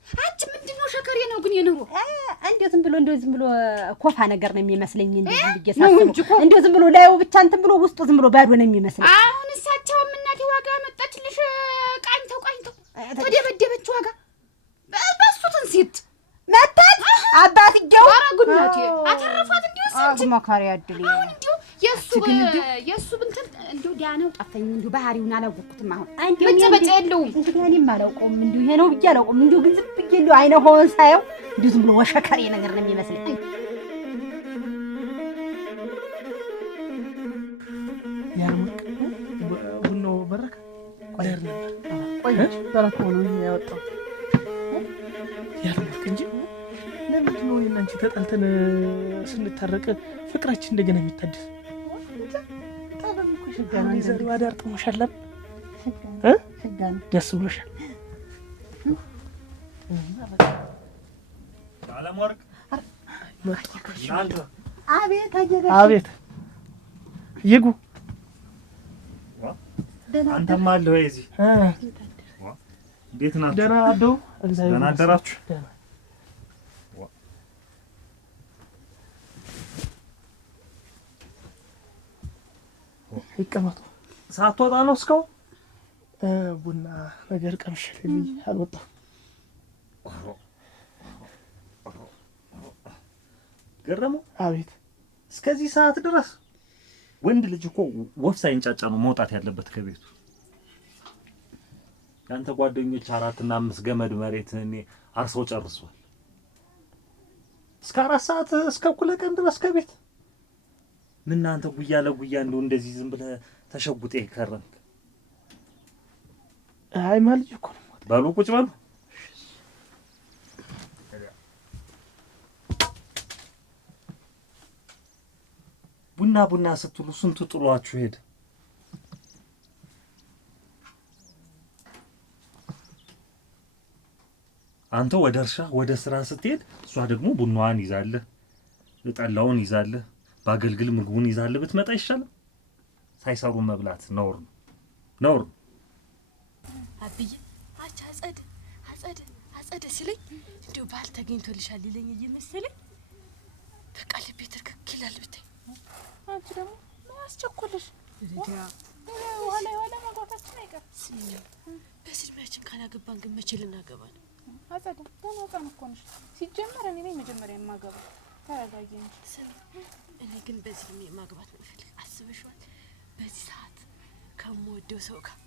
አንቺ ምንድነው ሸከሬ ነው ግን የኑሮ እንዴት ዝም ብሎ ኮፋ ነገር ነው የሚመስለኝ። እንደዚህ ልጅሳስበው እንደው ዝም ብሎ ላዩ ብቻ እንትን ብሎ ውስጡ ዝም ብሎ ባዶ ነው የሚመስለኝ። አሁን እሳቸው እናቴ ዋጋ መጣችልሽ ቃኝተው ተደበደበች ዋጋ በሱ ትንሲት መታት አባትየው አረጉናቴ አተረፋት እንዲው ሰንት መካሪ ያድል እንዲው የሱ እንትን እንዲው ዲያነው ጠፈኝ እንዲው ባህሪውን አላወቅኩትም። አሁን በጨ የለውም እንግዲህ እኔም አላውቀውም እንዲው ይሄ ነው ብዬ አላውቀውም። እንዲው ግን ዝም ብዬ እንዲው አይነ ሆን ሳየው እንዲው ዝም ብሎ ወሸከሬ ነገር ነው የሚመስለኝ። ያልሙቅ ቡኖ በረካ ቆየር ነበር ቆየች በረካ ነው ያወጣው ያልሙቅ እንጂ ለምንድን ነው እናንቺ ተጣልተን ስንታረቅ ፍቅራችን እንደገና የሚታደስ? ታበም እኮ ሸጋና ዛሬው አዳር ጥሞሻል ሸጋና ደስ ብሎሻል? ዓለም ወርቅ አቤት አየጋሽ አቤት ይጉ አንተማ አለ ወይ እዚህ? እንዴት ናችሁ? ደህና አደሩ? እግዚአብሔር ደህና አደራችሁ? ይቀመጡ። ሳትወጣ ነው እስካሁን? ቡና ነገር ቀምሽልኝ አልወጣም። ገረመው። አቤት እስከዚህ ሰዓት ድረስ ወንድ ልጅ እኮ ወፍ ሳይንጫጫ ነው መውጣት ያለበት ከቤቱ። ያንተ ጓደኞች 4 እና 5 ገመድ መሬት እኔ አርሰው ጨርሷል። እስከ 4 ሰዓት እስከ እኩለ ቀን ድረስ ከቤት ምን አንተ ጉያ ለጉያ እንደው እንደዚህ ዝም ብለህ ተሸጉጤ ከረምክ? አይ ማለት እኮ ነው። በሉ ቁጭ በሉ። ቡና ስትሉ ስንቱ ጥሏችሁ ሄደ። አንተ ወደ እርሻ ወደ ስራ ስትሄድ እሷ ደግሞ ቡናዋን ይዛለህ፣ ጠላውን ይዛለህ፣ ባገልግል ምግቡን ይዛለህ ብትመጣ ይሻላል። ሳይሰሩ መብላት ነውር ነው፣ ነውር ነው። አብዬ አቻ አጸደ ሲለኝ እንዲሁ ባል ተገኝቶልሻል ይለኝ እየመሰለኝ በቃ ልቤ ትርክክ ይላል ብታይ። አንቺ ደግሞ አስቸኮለሽ ኋላ ማግባታችን አይቀርም። በዚህ ዕድሜያችን ካላገባን ግን መቼ ልናገባ ነው? አጸደ ገና ቀን እኮ ነሽ። ሲጀመር እኔ ነኝ መጀመሪያ የማገባው። ተረጋጊ እንጂ። እኔ ግን በዚህ ዕድሜ ማግባት ነው የምፈልግ። አስበሽዋል? በዚህ ሰዓት ከምወደው ሰው ጋር፣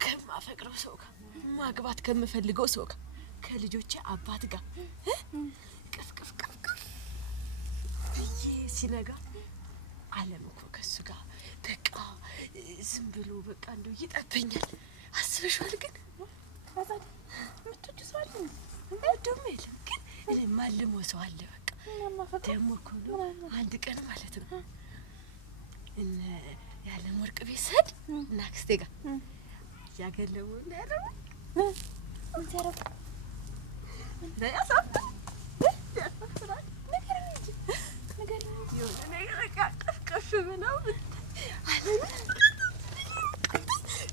ከማፈቅረው ሰው ጋር፣ ማግባት ከምፈልገው ሰው ጋር፣ ከልጆቼ አባት ጋር ቅፍ ብዬ ሲነጋ ዓለም እኮ ከሱ ጋር በቃ ዝም ብሎ በቃ እንደው ይጠበኛል። አስበሽዋል? ግን አጸደ የምትወጪ ሰው አለ ደግሞ የለም። ግን እኔ ማልመው ሰው አለ። በቃ ደግሞ እኮ ነው አንድ ቀን ማለት ነው እነ የዓለም ወርቅ ቤት ስሄድ እና አክስቴ ጋር እያገለሙ እንዳያደርጉ ምን ሲያደርጉ እንዳያሳፍሩ ቀፍ ብለው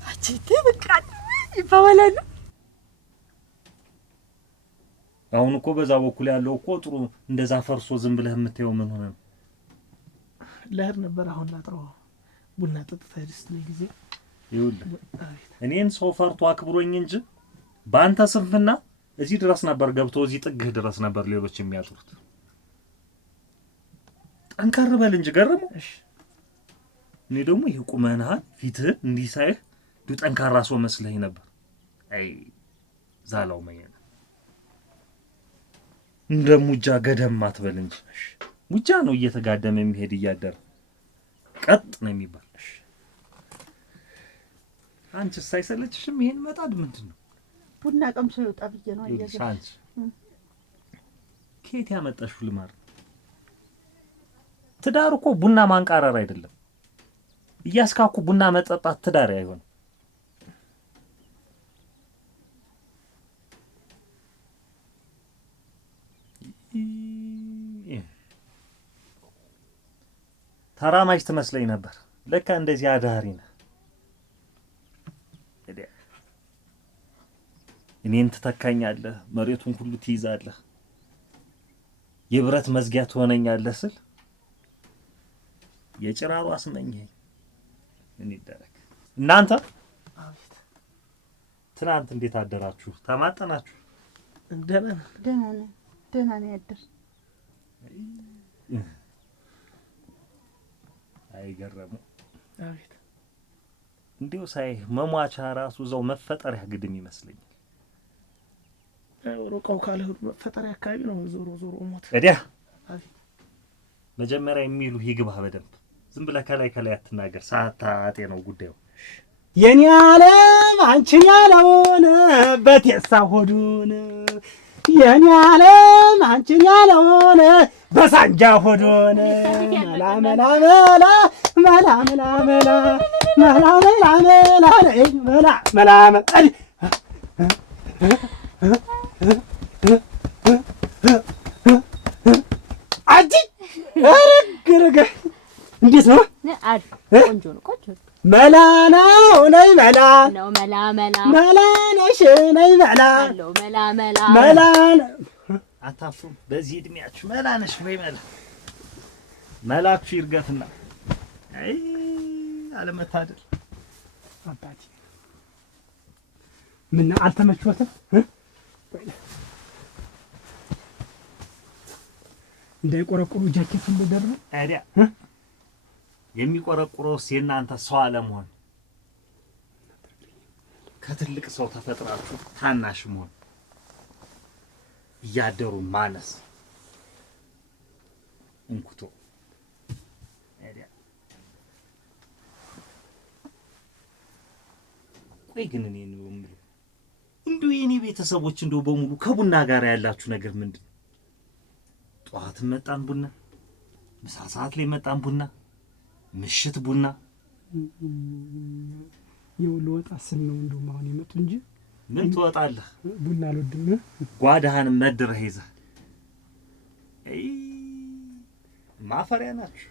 አችቴ በቃ ይባባላሉ። አሁን እኮ በዛ በኩል ያለው እኮ ጥሩ እንደዛ ፈርሶ ዝም ብለህ የምታየው ምን ሆነ ነው? ለህር ነበር አሁን ላጥረው ቡና ጠጥታ ደስተኛ ጊዜ ይኸውልህ እኔን ሰው ፈርቶ አክብሮኝ እንጂ በአንተ ስንፍና እዚህ ድረስ ነበር ገብቶ እዚህ ጥግህ ድረስ ነበር ሌሎች የሚያጥሩት። ጠንከር በል እንጂ ገረመው። እኔ ደግሞ ይሄ ቁመናህ ፊትህ እንዲህ ሳይህ ዱ ጠንካራ ሰው መስለኝ ነበር። አይ ዛላው ማየነ እንደ ሙጃ ገደም አትበል እንጂ ሙጃ ነው እየተጋደመ የሚሄድ እያደረ ቀጥ ነው የሚባል። አንቺስ ሳይሰለችሽም ይሄን መጣድ ምንድነው? ቡና ቀምሶ ይወጣ ብዬ ነው አየህ። አንቺ ከየት ያመጣሽው ልማር? ትዳር እኮ ቡና ማንቃረር አይደለም። እያስካኩ ቡና መጠጣት ትዳር አይሆንም። ተራማጅ ትመስለኝ ነበር። ለካ እንደዚህ አዳሪ ነህ። እኔን ትተካኛለህ፣ መሬቱን ሁሉ ትይዛለህ፣ የብረት መዝጊያ ትሆነኛለህ ስል የጭራሩ አስመኘኝ። ምን ይደረግ። እናንተ ትናንት እንዴት አደራችሁ? ተማጠናችሁ? ደህና ነው ያደር። አይገርም? አቤት እንዲው ሳይ መሟቻ ራሱ እዛው መፈጠሪያ ግድም ይመስለኛል። ሩቀው ካልሄዱ መፈጠሪያ አካባቢ ነው ዞሮ ዞሮ ሞት። እዲያ መጀመሪያ የሚሉ ይግባህ በደንብ ዝም ብለህ ከላይ አትናገር። ሰዓት ነው ጉዳዩ። የኔ ዓለም አንቺን ያለውን በቴሳ ሆዱን የኔ ዓለም አንቺን ያለውን በሳንጃ ሆዶን መላ መላ መላ መላ መላ መላ መላ መላ መላ መላ መላ አጂ ረገረገ እንዴት ነው? ቆንጆ ነው ቆንጆ ነው። መላ ነው ነይ መላ ነው መላ መላ መላ ነሽ ነይ መላ ነው መላ መላ መላ አታፍሩም? በዚህ እድሜያችሁ መላ ነሽ ወይ መላ መላችሁ ይርገፍና አይ አለመታደል አባቴ ምን አልተመቾትም? እንዳይቆረቁሩ ጃኬት እንደደረበ ታዲያ የሚቆረቁረውስ የእናንተ ሰው አለመሆን ከትልቅ ሰው ተፈጥራችሁ ታናሽ መሆን እያደሩ ማነስ እንኩቶ ታዲያ ቆይ ግን እኔ ነው የምለው እንዲሁ የኔ ቤተሰቦች እንደው በሙሉ ከቡና ጋር ያላችሁ ነገር ምንድን ነው? ጠዋት መጣን ቡና፣ ምሳ ሰዓት ላይ መጣን ቡና፣ ምሽት ቡና። የወጣ ስል ነው እንደውም አሁን የመጡ እንጂ ምን ትወጣለህ? ቡና አልወድም። ጓዳህን መድረህ ይዘህ አይ ማፈሪያ ናችሁ።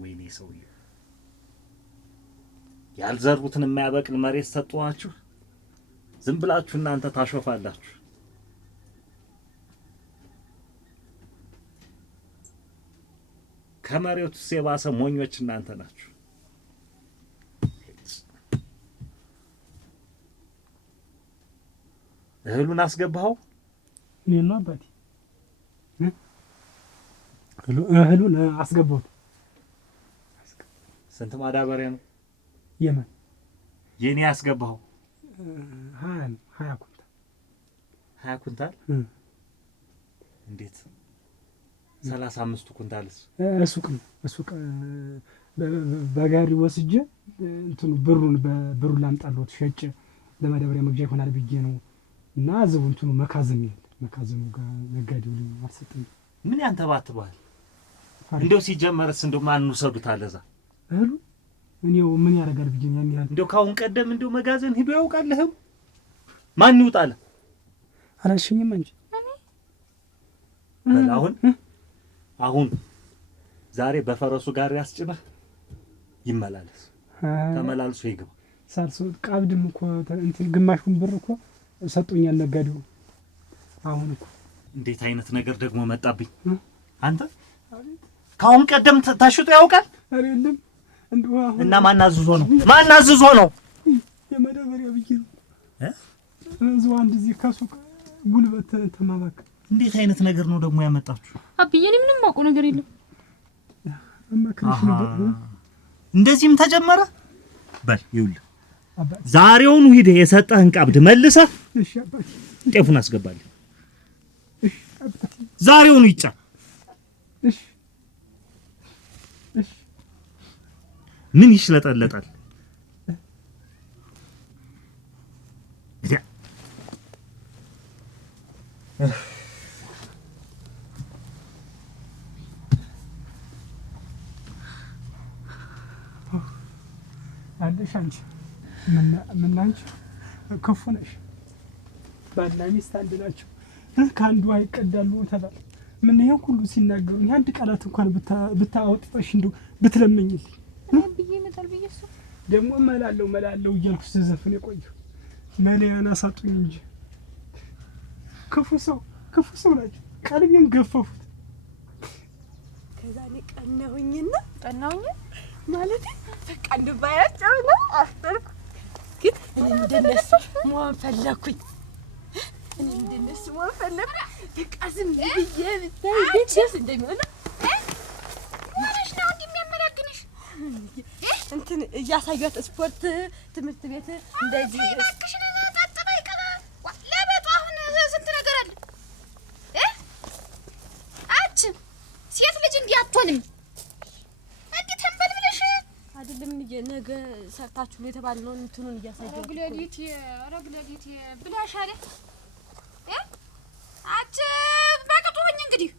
ወይኔ ሰውዬ ያልዘሩትን የማያበቅል መሬት ሰጥቷችሁ ዝም ብላችሁ እናንተ ታሾፋላችሁ። ከመሬቱ የባሰ ሞኞች እናንተ ናችሁ። እህሉን አስገባኸው? እኔ ነው አባቴ እህሉን አስገባሁት። ስንት ማዳበሪያ ነው? የማን የኔ አስገባኸው? 20 ኩንታል 20 ኩንታል እንዴት 35 ኩንታልስ? ሱቅ በጋሪ ወስጄ እንትኑ ብሩን ላምጣልዎት ሸጬ ለማዳበሪያ መግዣ ይሆናል ብዬ ነው። እና እዚሁ እንትኑ መካዘኑ ጋር ነጋዴው አልሰጠኝም። ምን ያንተባትባል? እንደው ሲጀመርስ እንደው ማን ወሰዱት አለዛ እህሉ እኔው ምን ያደርጋል ብዬ ነው ያሚያል። እንደው ካሁን ቀደም እንደው መጋዘን ሄዶ ያውቃልህ? ማን ይውጣል? አላልሽኝም እንጂ አሁን ዛሬ በፈረሱ ጋር ያስጭነህ ይመላለስ። ተመላልሶ ይግባ። ሳርሶ ቃብድም እኮ እንትን ግማሹን ብር እኮ ሰጡኛል ነጋዴው። አሁን እኮ እንዴት አይነት ነገር ደግሞ መጣብኝ? አንተ ካሁን ቀደም ታሽጦ ያውቃል? አይደለም እንደው አሁን እና ማን አዝዞ ነው? የማዳበሪያ ብዬ ነው እዛው አንድ እዚህ ከሱቅ ጉልበት ተማማክ። እንዴት አይነት ነገር ነው ደግሞ ያመጣችሁ? አብዬ እኔ ምንም አውቀው ነገር የለም። አማክረሽ ነበር። እንደዚህም ተጀመረ። በል ይኸውልህ ዛሬውኑ ሂደህ የሰጠህን ቀብድ መልሰህ እሺ አባቴ ጤፉን አስገባልኝ። እሺ አባቴ ዛሬውኑ ይጫን። እሺ ምን ይሽለጠለጣል? አለሽ አንቺ ምን አንቺ ክፉ ነሽ። ባልና ሚስት አንድ ናቸው፣ ከአንዱ አይቀዳሉ ተባለ። ምን ይሄን ሁሉ ሲናገሩኝ አንድ ቃላት እንኳን ብታወጥሽ እንደው ብትለምኝልኝ ብዬ ይመጣል ብዬ እሱ ደግሞ መላለው እያልኩ ስዘፍን የቆየሁ መለያን አሳጡኝ እንጂ ክፉ ሰው ናቸው። ቀልቤን ገፈፉት። ከዛ እኔ ቀናሁኝና ማለት በቃ እንድባያቸው ነው አፍጠርኩ። ግን እንደነሱ መሆን ፈለኩኝ። እኔ እንደነሱ ወፈለግ በቃ ዝም ብዬ ብታይ ደስ እንደሚሆን ወራሽ ነው እንደሚያመላግንሽ እንትን እያሳዩት ስፖርት ትምህርት ቤት እንደዚህ እባክሽን ታጥበይ ቀባ ለበጡ አሁን ስንት ነገር አለ አች ሴት ልጅ እንዲያቶንም እንዴ ተንበል ብለሽ አይደለም ነገ ሰርታችሁ ነው የተባልነው እንትኑን እያሳዩት ረግለሊት ብላሽ አለ አች በቅጡ ሆኝ እንግዲህ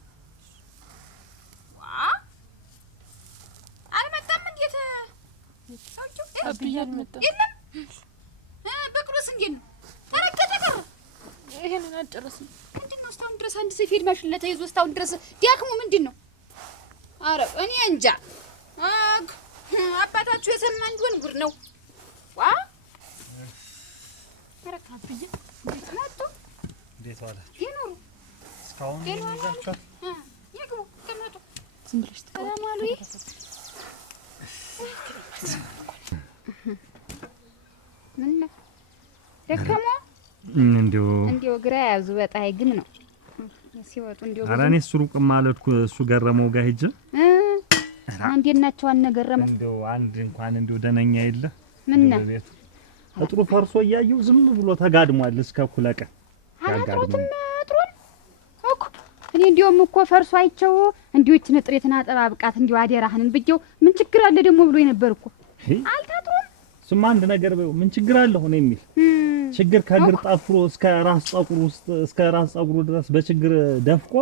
አልመጣም እንዴት ሰውዬው አብያል መጣ የለም በቅሎስ እንዴት ነው ተረገጠ ቀረ ይሄንን አልጨረስም ምንድነው እስካሁን ድረስ አንድ ሰፌድ ማሽን ተይዞ እስካሁን ድረስ ዲያክሙ ምንድነው ኧረ እኔ እንጃ አባታችሁ የሰማ እንደሆነ ጉድ ነው ዋ ተረካ አብዬ እንዴት ናችሁ እንዴት ዋላችሁ ይኑሩ እስካሁን ይዛችኋል ይግቡ ተመጡ ዝም ብለሽ ተቀማሉ ምን ነው ደከሞ እንዲው ግራ ያዙ በጣይ ግን ነው ሲወጡ እንዲው ኧረ እኔ እሱ ሩቅም ማለትኩ እሱ ገረመው ጋር ሂጅ እንዴት ናቸው አነገረመው እንዲው አንድ እንኳን እንዲው ደነኛ የለ ምን ነው ቤቱ ጥሩ ፈርሶ እያየው ዝም ብሎ ተጋድሟል እስከ ኩለቀ አጥሩትም ጥሩን እኮ እኔ እንዲውም እኮ ፈርሶ አይቸው እንዲው እቺ ነጥሬትና አጠባብቃት እንዲው አደራህን ብየው ምን ችግር አለ ደግሞ ብሎ የነበር እኮ አልታጥሩም ስማ አንድ ነገር በው ምን ችግር አለ ሆነ የሚል ችግር ከግር ጠፍሮ እስከ ራስ ጸጉሩ ውስጥ እስከ ራስ ጸጉሩ ድረስ በችግር ደፍቆ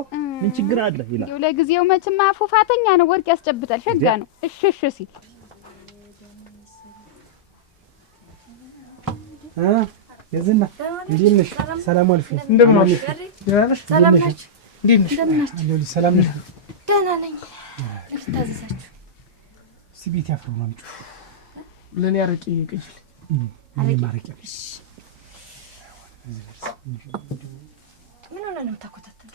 ምን ችግር አለ ይላል ይው ለጊዜው መቼም አፉፋተኛ ነው ወርቅ ያስጨብጣል ሸጋ ነው እሽሽ ሲል የዝና እንዴት ነሽ ሰላም አልፊ እንደምን አለሽ ደህና ነሽ ሰላም ነሽ እንዴት ነሽ አለሁልሽ ሰላም ነሽ ደህና ነኝ ልታዘዛችሁ ሲቢት ያፍሩ ነው እንጂ ለኔ አረቂ ቅጅል አረቂ እሺ ምን ሆነ ነው ተቆጣጣው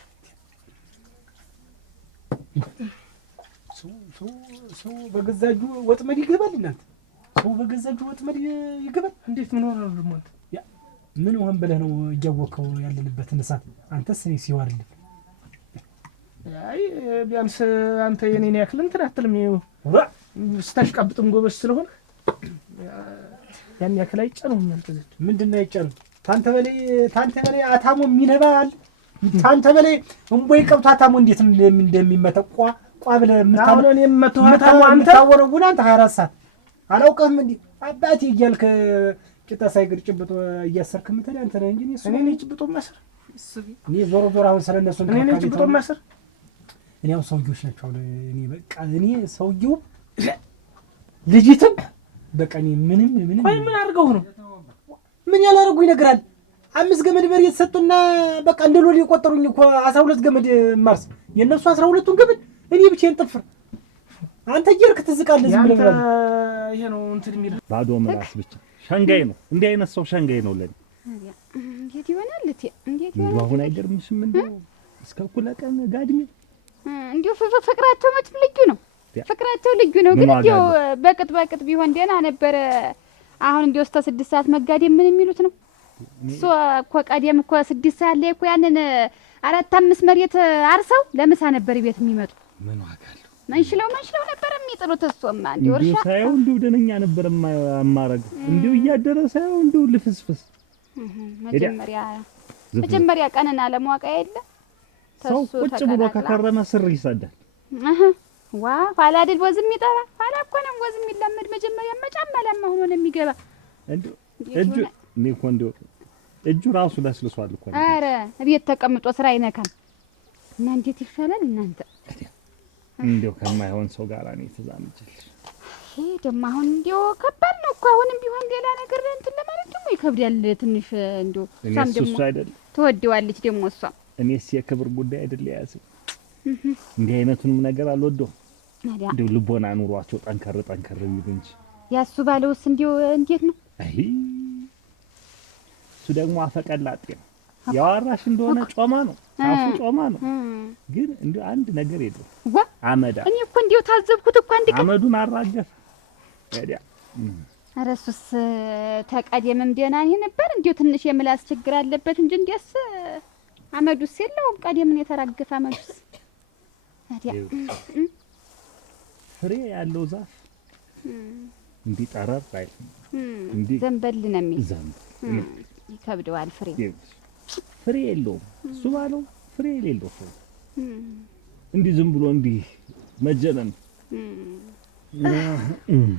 ሰው በገዛጁ ወጥመድ ይገባል እናንተ ሰው በገዛጁ ወጥመድ ይገባል እንዴት ምን ሆነ ነው ደግሞ ያ ምን ሆን ብለህ ነው እያወቀው ያለንበትን እሳት አንተስ እኔ ሲው አይደለም አይ ቢያንስ አንተ የኔን ያክል እንትን አትልም ስታሽቃብጥም ጎበዝ ስለሆነ ያን ያክል አይጨነውም አንተ ዘንድ ምንድነው አይጨነው ታንተ በላይ አታሞ የሚነባል ታንተ በላይ እንቦይ ቀብቶ አታሞ እንዴት እንደሚመተቋ ቋብለ ምታወነ እኔ መተዋታው አንተ ታወረውና አንተ 24 ሰዓት አላውቅም እንዴ አባቴ እያልክ ቂጣ ሳይግር ጭብጦ እያሰርክ ምትል አንተ ነህ እንጂ እኔ ጭብጦ ማሰር እኔ ዞሮ አሁን ስለነሱ እኔ ጭብጦ ማሰር እኔ ያው ሰውዬዎች ናቸው እኔ በቃ እኔ ሰውዬው ልጅትም በቃ እኔ ምንም ቆይ ምን አድርገው ነው ምን ያላረጉ ይነግራል 5 ገመድ መሬት ሰጡና በቃ እንደሎል የቆጠሩኝ እኮ 12 ገመድ ማርስ የነሱ 12ቱን ገመድ እኔ ብቻዬን ጥፍር አንተ እየርክ ትዝቃለህ ዝም ብለህ ይሄ ነው እንትን የሚል ባዶ ምላስ ብቻ ሸንጋይ ነው እንዲህ አይነት ሰው ሸንጋይ ነው ለኔ እንዴት ይሆናል እንዴት ይሆናል አሁን አይገርምሽም እንደው እስከ እኩለ ቀን ጋድሜ እንዴው ፍቅራቸው መቼም ልዩ ነው ፍቅራቸው ልዩ ነው ግን እንዴው በቅጥ ቢሆን ደህና ነበር አሁን እንዴው እስከ 6 ሰዓት መጋደም ምን የሚሉት ነው እሱ እኮ ቀደም እኮ 6 ሰዓት ላይ እኮ ያንን 4-5 መሬት አርሰው ለምሳ ነበር ቤት የሚመጡ ምን ዋጋለው መንሽለው ነበር የሚጥሉት እሱማ እንዴው እርሻ ሳይው እንዴው ደነኛ ነበር ማረግ እንዴው እያደረ ሳይው እንዴው ልፍስፍስ መጀመሪያ ቀንና ለማወቅ አይደለ ሰው ቁጭ ብሎ ከከረመ ስር ይሰዳል ዋ ኋላ አይደል ወዝም ይጠራ ኋላ እኮ ነው ወዝም ይላመድ መጀመሪያ መጫማላማ ሆኖ ነው የሚገባ እንዴው እጁ ራሱ ለስልሷል እኮ አረ እቤት ተቀምጦ ስራ አይነካም እና እንዴት ይሻላል እናንተ እንዴው ከማይሆን ሰው ጋር እኔ ተዛምጃለሽ ይሄ ደግሞ አሁን እንዴው ከባድ ነው እኮ አሁንም ቢሆን ሌላ ነገር እንትን ለማለት ደግሞ ይከብዳል ትንሽ እንዴው እሷም ደግሞ አይደል ትወደዋለች ደግሞ እሷ እኔስ የክብር ጉዳይ አይደል ያዘው እንዲህ አይነቱንም ነገር አልወደው እንዴው ልቦና ኑሯቸው ጠንከር ይሉ እንጂ ያሱ ባለውስ እንዴው እንዴት ነው አይ እሱ ደግሞ አፈቀላጤ ነው ያዋራሽ እንደሆነ ጮማ ነው አፉ ጮማ ነው ግን እንዴው አንድ ነገር የለም አመዳ እኔ እኮ እንዴው ታዘብኩት እኮ አንድ ቀን አመዱን አራገፈ ታዲያ ኧረ እሱስ ተቀደምም ደህና ነበር። እንዲሁ ትንሽ የምላስ ችግር አለበት እንጂ እንዲያስ አመዱስ የለውም። ቀደምን የተራገፈ አመዱስ ታዲያ ፍሬ ያለው ዛፍ እንዲህ ጠረር አይልም። እንዲህ ዘንበል ነው የሚል ዘንበል ይከብደዋል። ፍሬ የለውም። እሱ ባለው ፍሬ የሌለው ፍሬ እንዲህ ዝም ብሎ እንዲህ መጀነን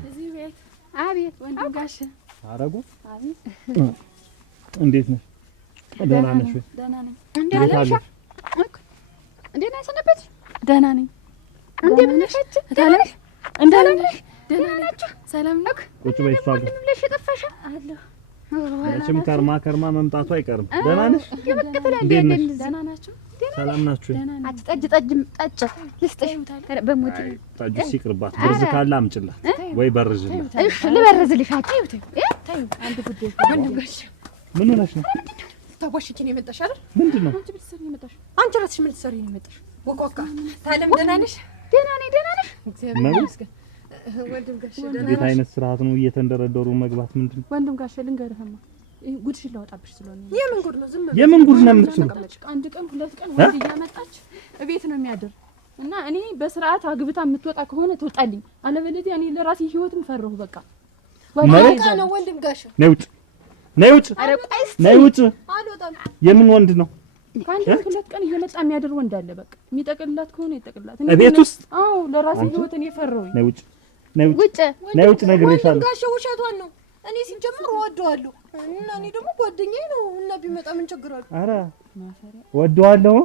እዚህ ቤት አቤት ወንድም ጋሽ አረጉ አቤት እንዴት ነሽ? ደህና ነሽ? ደህና ነኝ። እንዴት ነሽ? እንዴት ነሽ? ሰነበች? ደህና ነኝ። እንዴት ነሽ? ደህና ነሽ? ደህና ናችሁ? ሰላም ነው? ቁጭ በይ። እሷ ጋር ብለሽ የጠፋሽ አለሁ። መቼም ከርማ መምጣቱ አይቀርም። ደህና ነሽ? እንዴት ነሽ? ደህና ናችሁ? ሰላም ናችሁ? አጭ ጠጅ ልስጥሽ። በሞት ጠጁ ሲቅርባት ብርዝ ካለ አምጪላት ወይ በርዝላት። እሺ ልበርዝልሽ። አንድ ጉዳይ ወንድም ጋሽ ምን ሆነሽ ነው? ታዋሽኝ ነው የመጣሽ አይደል? ምንድን ነው? አንቺ ብትሰሪ ነው የመጣሽ። አንቺ ራስሽ ምን ልትሰሪ ነው የመጣሽ? ወቆቃ ታለም ደህና ነሽ? ደህና ነኝ። ደህና ነሽ? እግዚአብሔር ይመስገን። ወንድም ጋሽ እንዴት አይነት ስርዓት ነው እየተንደረደሩ መግባት? ምንድን ነው? ወንድም ጋሽ ልንገርህማ ጉድሽን ላወጣብሽ ስለሆነ የምን ጉድ ነው? ዝም ብለሽ የምን ጉድ ነው የምትችለው? አንድ ቀን ሁለት ቀን ወንድ እያመጣች እቤት ነው የሚያድር እና እኔ በስርዓት አግብታ የምትወጣ ከሆነ ትወጣልኝ፣ አለበለዚያ እኔ ለራሴ ህይወትም ፈረሁ። በቃ ወንድ ነው ወንድም ጋሽ ነይ ውጭ፣ ነይ ውጭ፣ ነይ ውጭ። አልወጣም። የምን ወንድ ነው? ከአንድ ሁለት ቀን እየመጣ የሚያድር ወንድ አለ። በቃ የሚጠቅልላት ከሆነ ይጠቅልላት። እቤት ውስጥ? አዎ ለራሴ ህይወት እኔ ፈረሁኝ። ነይ ውጭ፣ ነይ ውጭ፣ ነይ ውጭ። ነግሬሻለሁ። ጋሽ ውሸቷን ነው። እኔ ሲጀምር እወደዋለሁ እና እኔ ደግሞ ጓደኛዬ ነው እና ቢመጣ ምን ችግር አለ? ኧረ እወደዋለሁ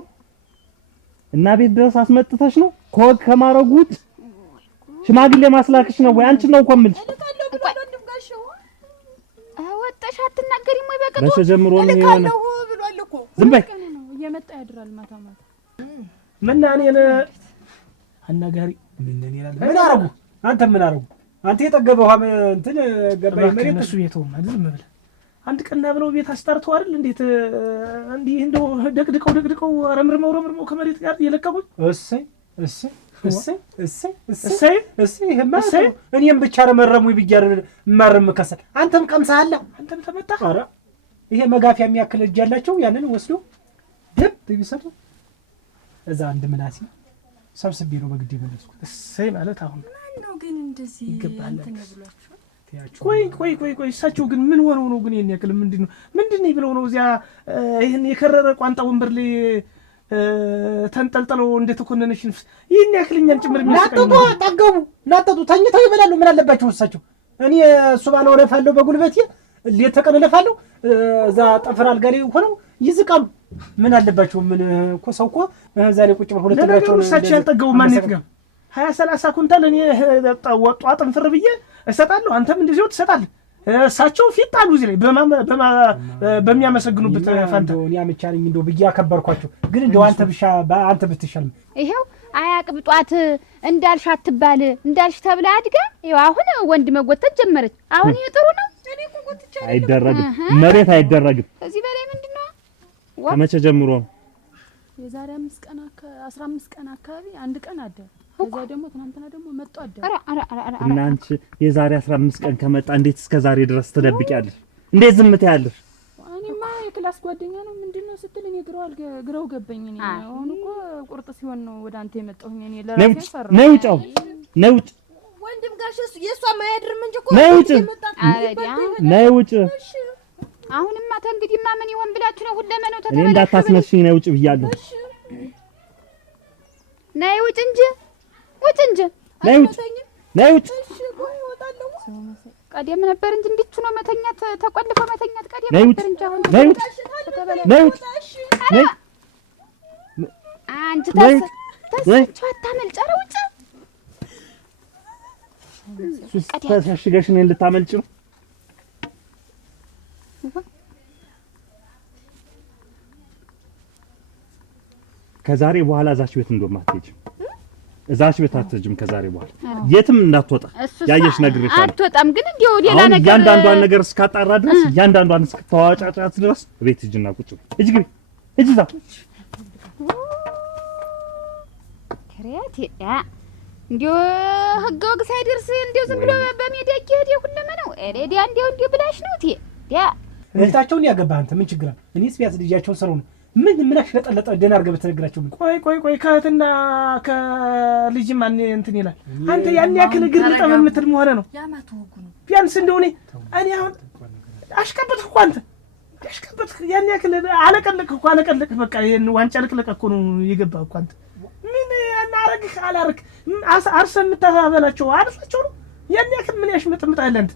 እና ቤት ድረስ አስመጥተሽ ነው ከወግ ከማረጉ ውጭ ሽማግሌ ማስላክሽ ነው ወይ? አንቺ ነው እኮ የምልሽ። ወጣሽ አትናገሪም ወይ? በቀጥታ በተጀምሮ ነው የሆነ ብሏል እኮ ዝም በይ። እየመጣ ያድራል ማታ ማታ። ምን እኔን አናጋሪ ምን ይላል? ምን አረጉ? አንተ ምን አረጉ? አንተ የጠገበ ውሃ እንትን ገባይ መሬት እነሱ ቤተው ማለት ዝም ብለህ አንድ ቀና ብለው ቤት አስጠርተው አይደል? እንዴት እንዲህ እንደው ደቅድቀው ረምርመው ከመሬት ጋር የለቀቁኝ። እሰይ እሰይ እሰይ እሰይ እሰይ እሰይ ይሄማ እኔም ብቻ ረመረሙኝ ብያር ማረም ከሰል አንተም ቀምሰሃል። አንተም ተመታ። ኧረ ይሄ መጋፊያ የሚያክል እጅ ያላቸው ያንን ወስዶ ደብ ቢሰጡ እዛ አንድ ምላሲ ሰብስቤ ነው በግድ የመለስኩት። እሰይ ማለት አሁን ነው ግን እንደዚህ እንትን ብሏችሁ። ቆይ እሳቸው ግን ምን ሆነው ነው ግን? ይሄን ያክል ምንድን ነው ብለው ነው እዚያ ይሄን የከረረ ቋንጣ ወንበር ላይ ተንጠልጥለው እንደተኮነነሽ ንፍስ ይሄን ያክል እኛን ጭምር የሚያስቀኝ ናጠጡ ጠገቡ ናጠጡ ተኝተው ይበላሉ። ምን አለባቸው እሳቸው? እኔ እሱ ባለው ለፋለሁ በጉልበቴ ሌት ተቀን ለፋለሁ። እዛ ጠፍር አልጋ ላይ ሆነው ይዝቃሉ። ምን አለባቸው? ምን እኮ ሰው እኮ እዛ ላይ ቁጭ ብለው ሁለት እግራቸው ነው። እሳቸው ያልጠገቡ ማን ይጥገም? 20-30 ኩንታል እኔ ወጡ አጥንፍር ብዬ እሰጣለሁ። አንተም እንደዚሁ ትሰጣለህ። እሳቸው ፊት ጣሉ እዚህ ላይ በሚያመሰግኑበት ፋንታ እኔ አመቻለኝ እንደው ብዬ አከበርኳቸው። ግን እንደው አንተ ብትሻል ይሄው አያቅብጧት እንዳልሽ አትባል እንዳልሽ ተብላ አድጋ ይኸው አሁን ወንድ መጎተት ጀመረች። አሁን ይሄ ጥሩ ነው? እኔ እኮ ጎትቻለሁ። አይደረግም፣ መሬት አይደረግም። ከዚህ በላይ ምንድን ነው? ከመቼ ጀምሮ ነው? የዛሬ 15 ቀን አካባቢ አንድ ቀን አደረ። ከዛ ደግሞ ትናንትና ደግሞ መጣ አደረ። እና አንቺ የዛሬ 15 ቀን ከመጣ እንዴት እስከ ዛሬ ድረስ ትደብቂያለሽ? እንዴት ዝም ትያለሽ? እኔማ የክላስ ጓደኛ ነው ምንድነው ስትል እኔ ግራው ገባኝ። እኔ አሁን እኮ ቁርጥ ሲሆን ነው ወደ አንተ የመጣሁኝ። እኔ ለራሴ ፈራ ነው ውጭ ነው ውጭ ወንድም ጋሽ የሷ ማያድርም እንጂ እኮ ነው ውጭ ነው ውጭ። አሁንማ ተንግዲህማ ምን ይሆን ብላችሁ ነው ሁለመነው ተተበለ። እኔ እንዳታስመስኝ ነው ውጭ ብያለሁ። ነይ ውጭ እንጂ ውጭ እንጂ ነይ ውጭ ነይ ውጭ። ቀደም ነበር እንጂ እንዲቹ ነው መተኛት ተቆልፎ መተኛት ቀደም ነበር እንጂ አሁን ነይ ውጭ ነይ ውጭ ነይ አንቺ ተሰች አታመልጭ። ኧረ ውጭ ተሸሽገሽ እኔን ልታመልጭ ነው? ከዛሬ በኋላ እዛች ቤት እንደውም አትሄጂም። እዛች ቤት አትሄጂም ከዛሬ በኋላ የትም እንዳትወጣ። ያየሽ ነግሬሻለሁ። አትወጣም ግን እንደው ሌላ ነገር እያንዳንዷን ነገር እስካጣራ ድረስ እያንዳንዷን እስክታዋጫጫት ድረስ ቤት ሂጂና ቁጭ በይ። ሂጂ ግቢ ሂጂ እዛ ክሬት ያ እንዲያው ህገ ወግ ሳይደርስ እንዲያው ዝም ብሎ በሜዳ እየሄደ ሁሉም ነው ኤሬዲያ እንዲያው ብላሽ ነው እቴ ያ እህታቸውን ያገባህ አንተ ምን ችግር አለ? እኔስ ቢያንስ ልጃቸውን ስረው ነው ምን አሽለጠለጠ ደህና አድርገህ ብትነግራቸው ምን ቆይ ከእህትና ከልጅ ማን እንትን ይላል? አንተ ያን ያክል እግር ልጠም የምትል መሆነ ነው ያማቱ ወጉ ነው ቢያንስ እንደሆነ እኔ አሁን አሽቀበጥኩ እኮ አንተ አሽቀበጥክ ያን ያክል አለቀለቅህ በቃ ይሄን ዋንጫ ልቅለቅ እኮ ነው የገባህ እኮ አንተ ምን ያናረግህ አላረክ አርሰን የምታበላቸው አርሳቸው ነው ያን ያክል ምን ያሽመጥምጣል አንተ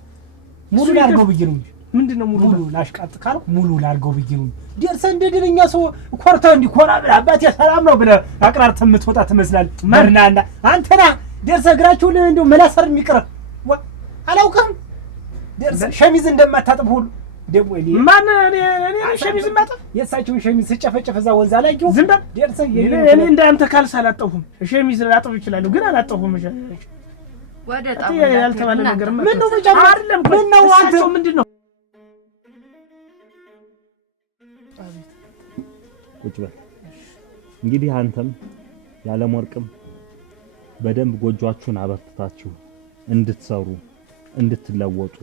ሙሉ ላድርገው ብዬ ነው ምንድነው ሙሉ ላሽቃጥ ካለው ሙሉ ላድርገው ብዬ ነው ደርሰህ እንደድለኛ ሰው ኮርተህ እንዲኮራ አባቴ ሰላም ነው ብለህ አቅራርተህ የምትወጣ ትመስላለህ። መርናና አንተና ደርሰህ እግራቸውን እንደው መላሰር የሚቀር አላውቅም። ደርሰህ ሸሚዝ እንደማታጥብ ሁሉ ደግሞ ማን እኔ ሸሚዝ ማጥብ የእሳቸውን ሸሚዝ ስጨፈጨፍ እዛ ወንዝ አላየሁም። ዝም በል ደርሰህ እኔ እንዳንተ ካልስ አላጠፉም። ሸሚዝ ላጥብ ይችላል ግን አላጠፉም። ወደ ጣው ያልተባለ ነገር ምን ነው አይደለም ምን ነው አንተ ምንድነው ቁጭ በል እንግዲህ አንተም ያለም ወርቅም በደንብ ጎጆአችሁን አበርትታችሁ እንድትሰሩ እንድትለወጡ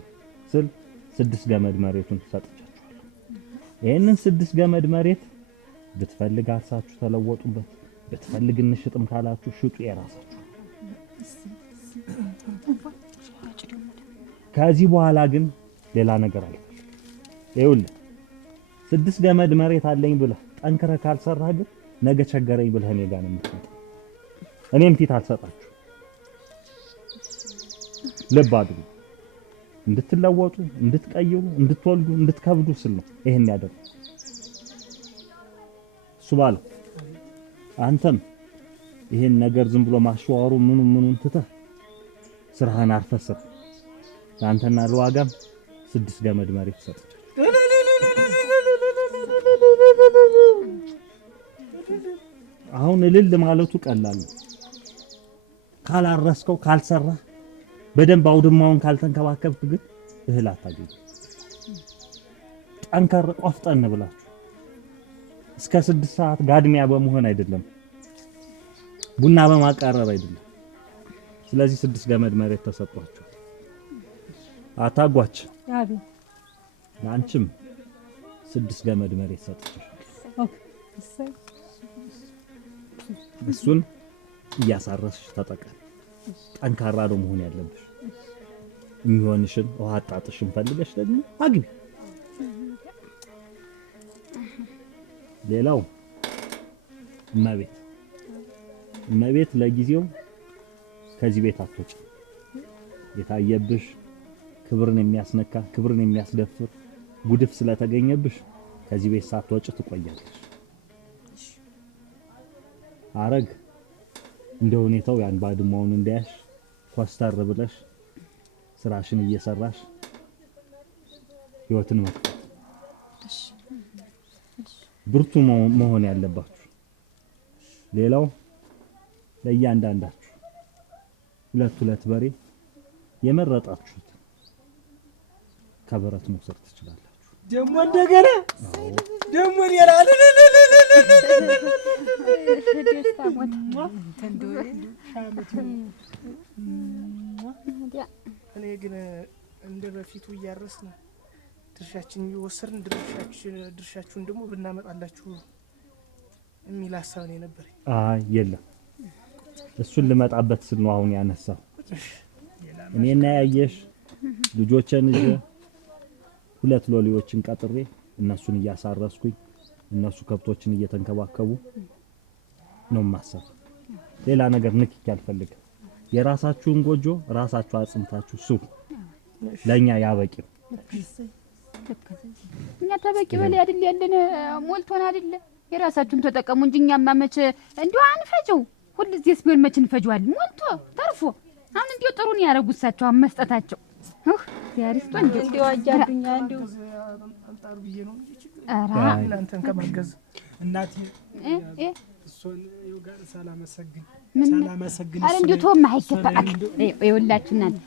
ስል 6 ገመድ መሬቱን ሰጥቻችኋለሁ። ይሄንን 6 ገመድ መሬት ብትፈልግ አርሳችሁ ተለወጡበት፣ ብትፈልግ እንሽጥም ካላችሁ ሽጡ፣ የራሳችሁ። ከዚህ በኋላ ግን ሌላ ነገር አለ። ይኸውልህ 6 ገመድ መሬት አለኝ ብለህ ጠንክረህ ካልሰራህ ግን ነገ ቸገረኝ ብለህ እኔ ጋር ነው የምትመጣው። እኔም ፊት አልሰጣችሁ። ልብ አድርጉ። እንድትለወጡ፣ እንድትቀይሩ፣ እንድትወልዱ፣ እንድትከብዱ ስል ነው ይሄን ያደረኩ። እሱ ባለው አንተም ይሄን ነገር ዝም ብሎ ማሽዋሩ ምኑን ትተህ ስራህን አርፈህ ስራ። ለአንተና ለዋጋም 6 ገመድ መሬት ሰጥቻለሁ። አሁን እልል ማለቱ ቀላል ነው። ካላረስከው ካልሰራ በደንብ አውድማውን ካልተንከባከብክ ግን እህል አታገኝ። ጠንከር ቆፍጠን ብላችሁ እስከ 6 ሰዓት ጋድሚያ በመሆን አይደለም፣ ቡና በማቃረብ አይደለም። ስለዚህ 6 ገመድ መሬት ተሰጥቷችሁ አታጓች። ለአንቺም 6 ገመድ መሬት ሰጥቻለሁ። እሱን እያሳረስሽ ተጠቀም። ጠንካራ ነው መሆን ያለብሽ። የሚሆንሽን ውሃ አጣጥሽን ፈልገሽ ደግሞ አግቢ። ሌላው እመቤት ለጊዜው ከዚህ ቤት አትወጪ። የታየብሽ ክብርን የሚያስነካ ክብርን የሚያስደፍር ጉድፍ ስለተገኘብሽ ከዚህ ቤት ሳትወጪ ትቆያለሽ። አረግ እንደ ሁኔታው ያን ባድማውን እንዳያሽ ኮስተር ብለሽ ስራሽን እየሰራሽ ህይወትን መጥፋት። ብርቱ መሆን ያለባችሁ። ሌላው ለእያንዳንዳችሁ 2 በሬ የመረጣችሁት ከበረት መውሰድ ትችላላችሁ። ደግሞ እንደገና ደግሞ ሌላ እኔ ግን እንደ በፊቱ እያረስን ድርሻችን እየወሰድን ድርሻችሁን ደግሞ ብናመጣላችሁ የሚል ሀሳብ ነው የነበረኝ። አይ የለም፣ እሱን ልመጣበት ስል ነው አሁን ያነሳው። እኔና ያየሽ ልጆችን እጄ 2 ሎሌዎችን ቀጥሬ እነሱን እያሳረስኩኝ እነሱ ከብቶችን እየተንከባከቡ ነው ማሰብ። ሌላ ነገር ንክኪ አልፈልግም። የራሳችሁን ጎጆ ራሳችሁ አጽንታችሁ ሱ ለኛ ያበቂ። እኛ ተበቂ በላይ አይደል ያለን ሞልቶን አይደል? የራሳችሁን ተጠቀሙ እንጂ እኛማ መቼ እንዲሁ አንፈጀው። ሁልጊዜስ ቢሆን መቼ እንፈጀዋለን? ሞልቶ ተርፎ አሁን እንዲሁ ጥሩ ነው ያረጉሳቸው መስጠታቸው። ያሪስቶ እንዲሁ አጃዱኛ እንዲሁ አንጣር ብዬ ነው እንጂ አራ እናንተን ከማገዝ እናቴ እሱን ጋር ሳላመሰግን አረ እንዲሁ ተወማ አይገባም። ይኸውላችሁ እናንተ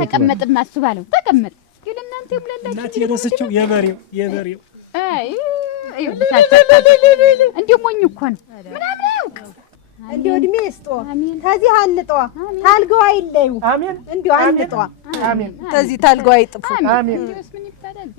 ተቀመጥማ እሱ ባለው ተቀመጥ ግን እናንተ ይሙላላችሁ። እናቴ የረሰችው የበሬው አይ ይኸውላችሁ እንዲሁ ሞኝ እኮ ነው ምናምን አያውቅ እንዲያው እድሜ ይስጦ ከዚህ አንጧ ታልገው አይለዩ አሜን እንዲያው አንጧ አሜን ከዚህ ታልገው አይጥፉ አሜን ምን ይባላል?